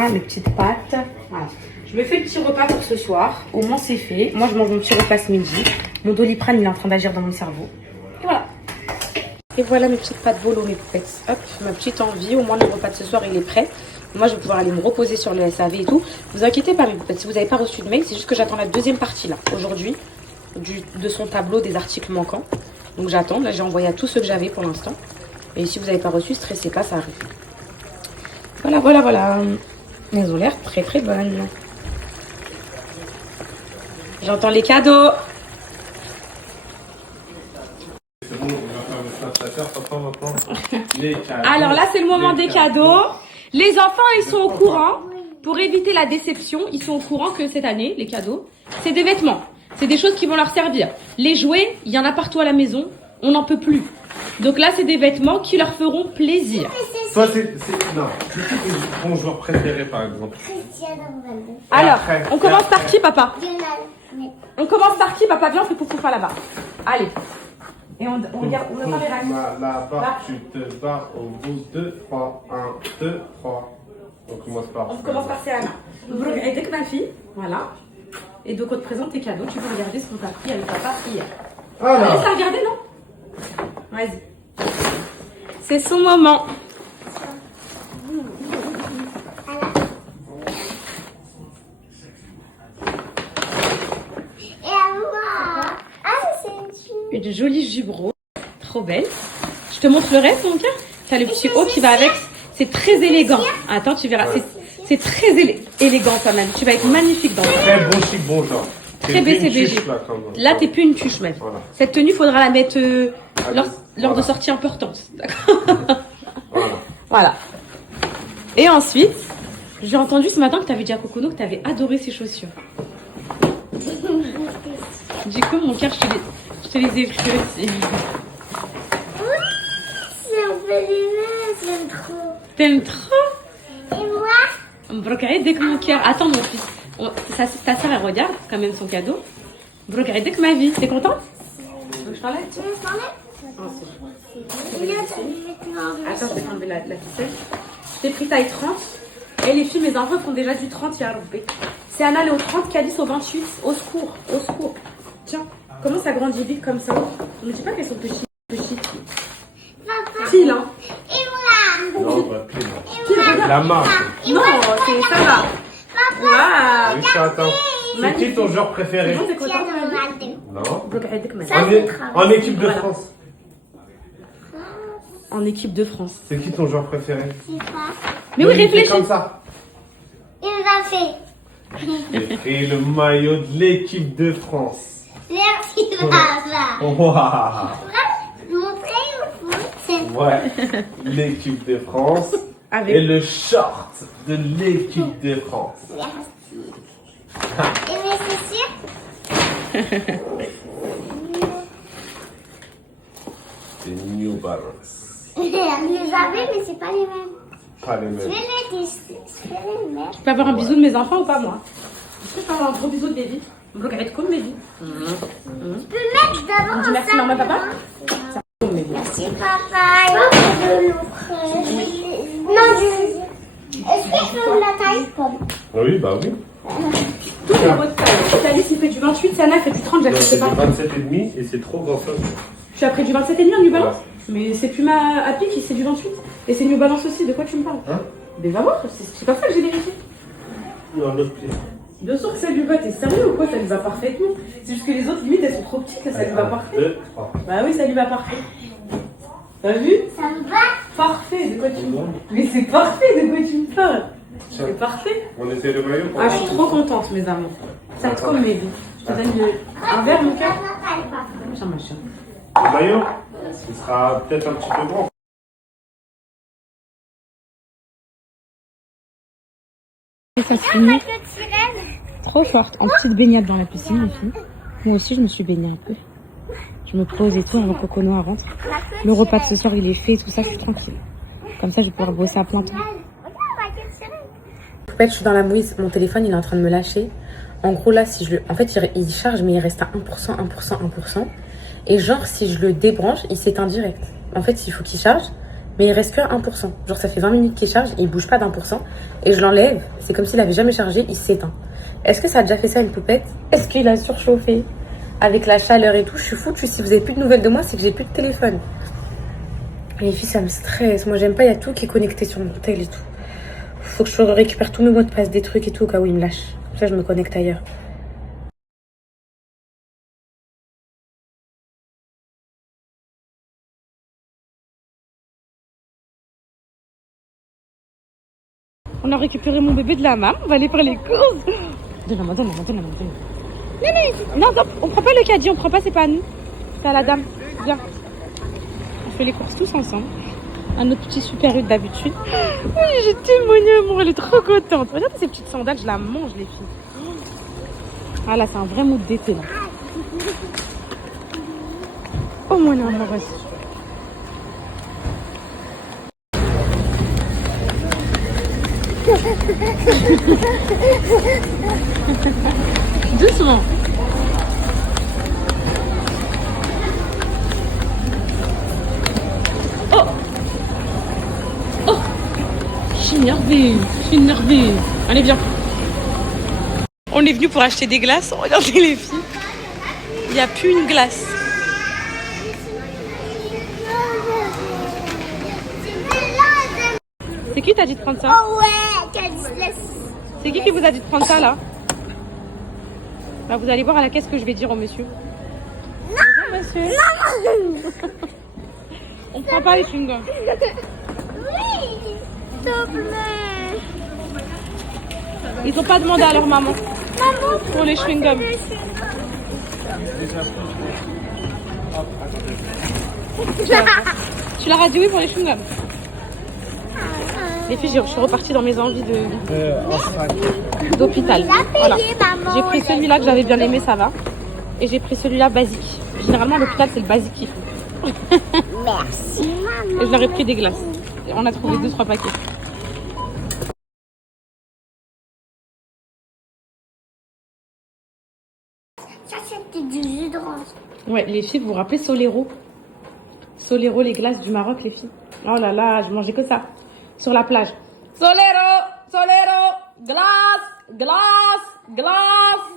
mes petites pâtes. Voilà. Je me fais le petit repas pour ce soir. Au moins, c'est fait. Moi, je mange mon petit repas ce midi. Mon Doliprane, il est en train d'agir dans mon cerveau. Et voilà. Et voilà mes petites pâtes bolo, mes poupettes. Hop, ma petite envie. Au moins, le repas de ce soir, il est prêt. Moi, je vais pouvoir aller me reposer sur le SAV et tout. Vous inquiétez pas, mes poupettes. Si vous n'avez pas reçu de mail, c'est juste que j'attends la deuxième partie, là, aujourd'hui, de son tableau des articles manquants. Donc, j'attends. Là, j'ai envoyé à tous ceux que j'avais pour l'instant. Et si vous n'avez pas reçu, stressez pas, ça arrive. Voilà. Elles ont l'air très bonnes. J'entends les cadeaux. Alors là, c'est le moment des cadeaux. Les enfants, ils sont au courant. Pour éviter la déception, ils sont au courant que cette année, les cadeaux, c'est des vêtements. C'est des choses qui vont leur servir. Les jouets, il y en a partout à la maison. On n'en peut plus. Donc là, c'est des vêtements qui leur feront plaisir. Toi, non. C'est qui ton joueur préféré, par exemple? Alors, on commence par qui, papa? On commence par qui, papa? Viens, on fait pouf là-bas. Allez. Et on regarde, on a pas les règles. Là-bas, tu te bats au bout de 3. 1, 2, 3. On commence par Céana. Vous regardez que ma fille. Voilà. Et donc, on te présente tes cadeaux. Tu peux regarder ce qu'on t'a pris avec papa hier. Alors. Allez, ça regarder, non? Vas-y. C'est son moment. Et à moi. Ah, c'est Une jolie jupe rose. Trop belle. Je te montre le reste, mon cœur. T'as le petit haut qui va avec. C'est très élégant. Attends, tu verras. C'est très élégant quand même. Tu vas être magnifique dans ça. Très bon chic, bon genre. Très BCBG. Là, t'es plus une tuche, même. Voilà. Cette tenue, faudra la mettre lors de sorties importantes. D'accord. Voilà. Et ensuite, j'ai entendu ce matin que tu avais dit à Cocono que tu avais adoré ses chaussures. Du coup, mon cœur, je te les ai pris aussi. C'est un peu les mêmes, j'aime trop. T'aimes trop? Et moi? Regardez que mon cœur. Attends, mon fils. Ta soeur, elle regarde quand même son cadeau. Regardez que ma vie. T'es contente? Je t'enlève. Tu veux s'enlève? Attends, je vais enlever la ficelle. Je t'ai pris taille 30. Et les filles, mes enfants font déjà du 30, il a loupé. C'est Anna, elle est au 30, Calice au 28. Au secours, au secours. Tiens, comment ça grandit vite comme ça? On ne dit pas qu'elles sont petites. Pile, hein? Et moi? Non, pas pile. La marque. Non, ça va. Waouh! Oui, attends. C'est qui ton genre préféré? T'es contente? Non. Ça, En équipe de France. En équipe de France. C'est qui ton genre préféré? Mais oui, réfléchis. Comme ça. Il m'a fait. J'ai pris le maillot de l'équipe de France. Merci, papa. Waouh. Montrer au foot. Ouais. L'équipe de France. Et le short de l'équipe de France. Merci. Et mes chaussures? C'est New Balance. Je les avais, mais c'est pas les mêmes. Pas les mêmes. Je vais les tester. Je vais les mettre. Tu peux avoir un bisou de mes enfants ou pas, moi? Est-ce que je peux avoir un gros bisou de baby? Regarde comme baby. Tu peux mettre d'abord. On dit merci, maman, papa? Merci, papa. Non, est-ce que je peux la taille comme? Oui, bah oui. Tout est en votre taille. Calice, il fait du 28, Sana fait du 30, C'est j'accepte du pas. 27,5 et c'est trop grand ça. Tu as pris du 27,5 en New Balance? Mais c'est Puma Happy qui c'est du 28. Et c'est New Balance aussi, de quoi tu me parles? Hein? Mais va voir, c'est pas ça que j'ai vérifié. Non, l'autre pied. Bien sûr que ça lui va, t'es sérieux ou quoi? Ça lui va parfaitement. C'est juste que les autres limites elles sont trop petites, là, ça lui va parfait. 2, 3. Bah oui, ça lui va parfait. T'as vu? Ça me va. Parfait, de quoi tu me parles? Mais c'est parfait, de quoi tu me parles? C'est parfait. On essaie le maillot pour Ah, je suis trop contente, mes amours. Ça va être comme mes vies. Je te donne un verre, mon cœur. Tiens, ma chérie. Le maillot, il sera peut-être un petit peu grand. Et ça se finit. Trop forte. En petite baignade dans la piscine, les filles. Moi aussi, je me suis baignée un peu. Je me pose et tout avant que Cocono rentre. Le repas de ce soir, il est fait, tout ça, je suis tranquille. Comme ça, je vais pouvoir bosser à plein temps. Je suis dans la mouise. Mon téléphone, il est en train de me lâcher. En gros, là, si je le... En fait, il charge, mais il reste à 1%, 1%, 1%. Et genre, si je le débranche, il s'éteint direct. En fait, il faut qu'il charge, mais il reste que 1%. Genre, ça fait 20 minutes qu'il charge, il bouge pas d'1%. Et je l'enlève, c'est comme s'il avait jamais chargé, il s'éteint. Est-ce que ça a déjà fait ça une poupette? Est-ce qu'il a surchauffé avec la chaleur et tout? Je suis foutue. Si vous avez plus de nouvelles de moi, c'est que j'ai plus de téléphone. Les filles, ça me stresse. Moi, j'aime pas, il y a tout qui est connecté sur mon tel et tout. Faut que je récupère tous mes mots de passe, des trucs et tout, au cas où il me lâche. Comme ça, je me connecte ailleurs. On a récupéré mon bébé de la maman, on va aller faire les courses. Donne-la-moi. Non, on prend pas le caddie, on prend pas, c'est pas à nous. C'est à la dame. Viens. On fait les courses tous ensemble. Un autre petit super U d'habitude. Oui, j'ai témoigné, amour, elle est trop contente. Regarde ces petites sandales, je la mange, les filles. Ah là, c'est un vrai mood d'été, là. Oh, mon amour aussi. Doucement. Oh. Oh. Je suis énervée. Allez, viens. On est venu pour acheter des glaces. Regardez les filles. Il n'y a plus une glace. qui t'a dit de prendre ça? Oh ouais, Candice, laisse. C'est qui vous a dit de prendre ça là? Bah, vous allez voir à la caisse ce que je vais dire au monsieur. Bonjour monsieur. Non. On prend pas les chewing-gums. Oui, s'il te plaît. Ils ont pas demandé à leur maman Maman, pour les chewing-gums. Tu leur as dit oui pour les chewing-gums? Les filles, je suis repartie dans mes envies d'hôpital. Voilà. J'ai pris celui-là que j'avais bien aimé, ça va. Et j'ai pris celui-là basique. Généralement, à l'hôpital, c'est le basique qu'il faut. merci, maman. Et je leur ai pris des glaces. On a trouvé 2-3 paquets. Ça, c'était du jus d'orange. Ouais, les filles, vous vous rappelez Solero? Solero, les glaces du Maroc, les filles. Oh là là, je mangeais que ça. Sur la plage. Solero, Solero, glace, glace, glace.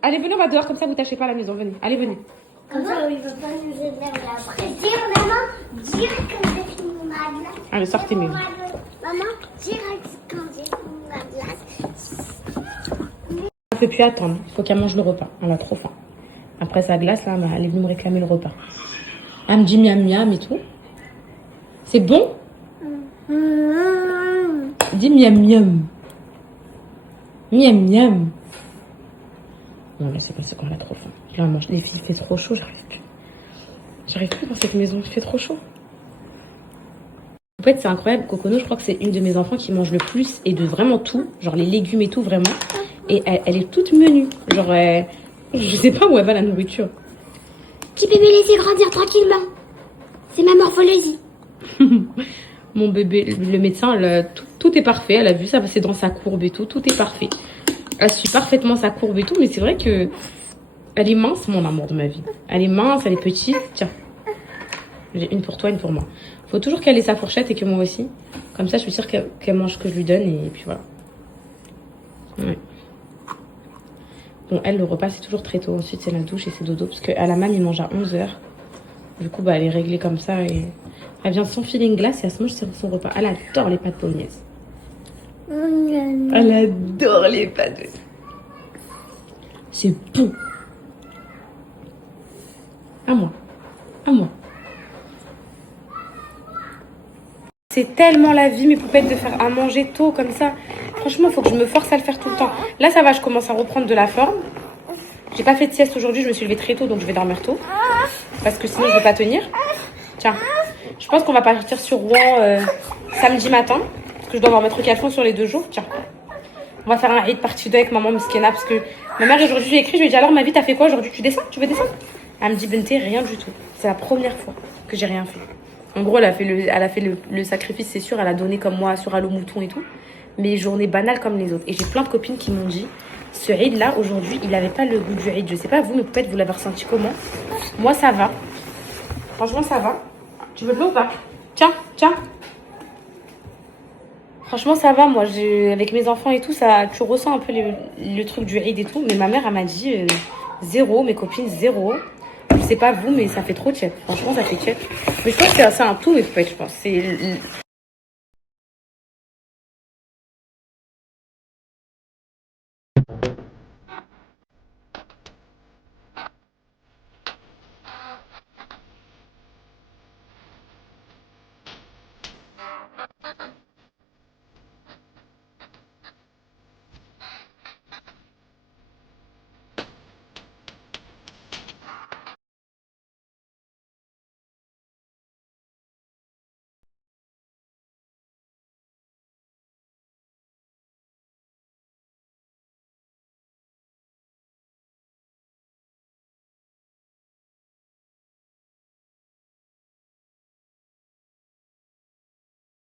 Allez, venez, on va dehors, comme ça vous tâchez pas à la maison. Venez, allez, venez. Comme ça, il ne veut pas nous énerver après. Dire, maman, dire que j'ai fini ma glace. Allez, sortez, mais. Maman, dire quand j'ai fini ma glace. On ne peut plus attendre. Il faut qu'elle mange le repas. Elle a trop faim. Après sa glace, là, elle est venue me réclamer le repas. Elle me dit miam miam et tout. C'est bon? Dis miam miam. Miam miam. Non, mais c'est parce qu'on a trop faim. Là, mange. Les filles, il fait trop chaud, j'arrive plus. J'arrive plus dans cette maison, il fait trop chaud. En fait, c'est incroyable. Cocono, je crois que c'est une de mes enfants qui mange le plus et de vraiment tout. Genre les légumes et tout, vraiment. Et elle est toute menue. Genre, je sais pas où elle va la nourriture. Petit bébé, laissez grandir tranquillement. C'est ma morphologie. Mon bébé, le médecin, tout est parfait. Elle a vu ça passer dans sa courbe et tout. Tout est parfait. Elle suit parfaitement sa courbe et tout. Mais c'est vrai que elle est mince, mon amour de ma vie. Elle est mince, elle est petite. Tiens. J'ai une pour toi, une pour moi. Faut toujours qu'elle ait sa fourchette et que moi aussi. Comme ça, je suis sûre qu'elle mange ce que je lui donne. Et puis voilà. Ouais. Bon, elle, le repas, c'est toujours très tôt. Ensuite, c'est la douche et c'est dodo. Parce qu'à la maman, il mange à 11h. Du coup, bah, elle est réglée comme ça. Et elle vient s'enfiler une glace et elle se mange son repas. Elle adore les pâtes bolognaises. Elle adore les pâtes bolognaises. C'est bon. À moi. À moi. C'est tellement la vie, mes poupettes, de faire à manger tôt comme ça. Franchement, il faut que je me force à le faire tout le temps. Là, ça va, je commence à reprendre de la forme. J'ai pas fait de sieste aujourd'hui, je me suis levée très tôt, donc je vais dormir tôt. Parce que sinon, je vais pas tenir. Tiens, je pense qu'on va partir sur Rouen samedi matin. Parce que je dois avoir mes trucs à fond sur les 2 jours. Tiens, on va faire un Eid partie 2 avec maman Miskena. Parce que ma mère, aujourd'hui, je lui ai écrit, je lui ai dit, alors ma vie, t'as fait quoi aujourd'hui? Tu descends? Tu veux descendre? Elle me dit, Benté, rien du tout. C'est la première fois que j'ai rien fait. En gros, elle a fait le sacrifice, c'est sûr. Elle a donné comme moi sur Allo Mouton et tout. Mais journée banale comme les autres. Et j'ai plein de copines qui m'ont dit, ce Eid là, aujourd'hui, il n'avait pas le goût du Eid. Je sais pas, vous, mais peut-être vous l'avez ressenti comment? Moi, ça va. Franchement, ça va. Tu veux de l'eau ou pas? Tiens, tiens. Franchement, ça va. Moi, avec mes enfants et tout, ça, tu ressens un peu le truc du Eid et tout. Mais ma mère, elle m'a dit zéro. Mes copines, zéro. Je sais pas vous, mais ça fait trop tiède. Franchement, ça fait tiède. Mais je pense que c'est un tout, mais peut-être, je pense. C'est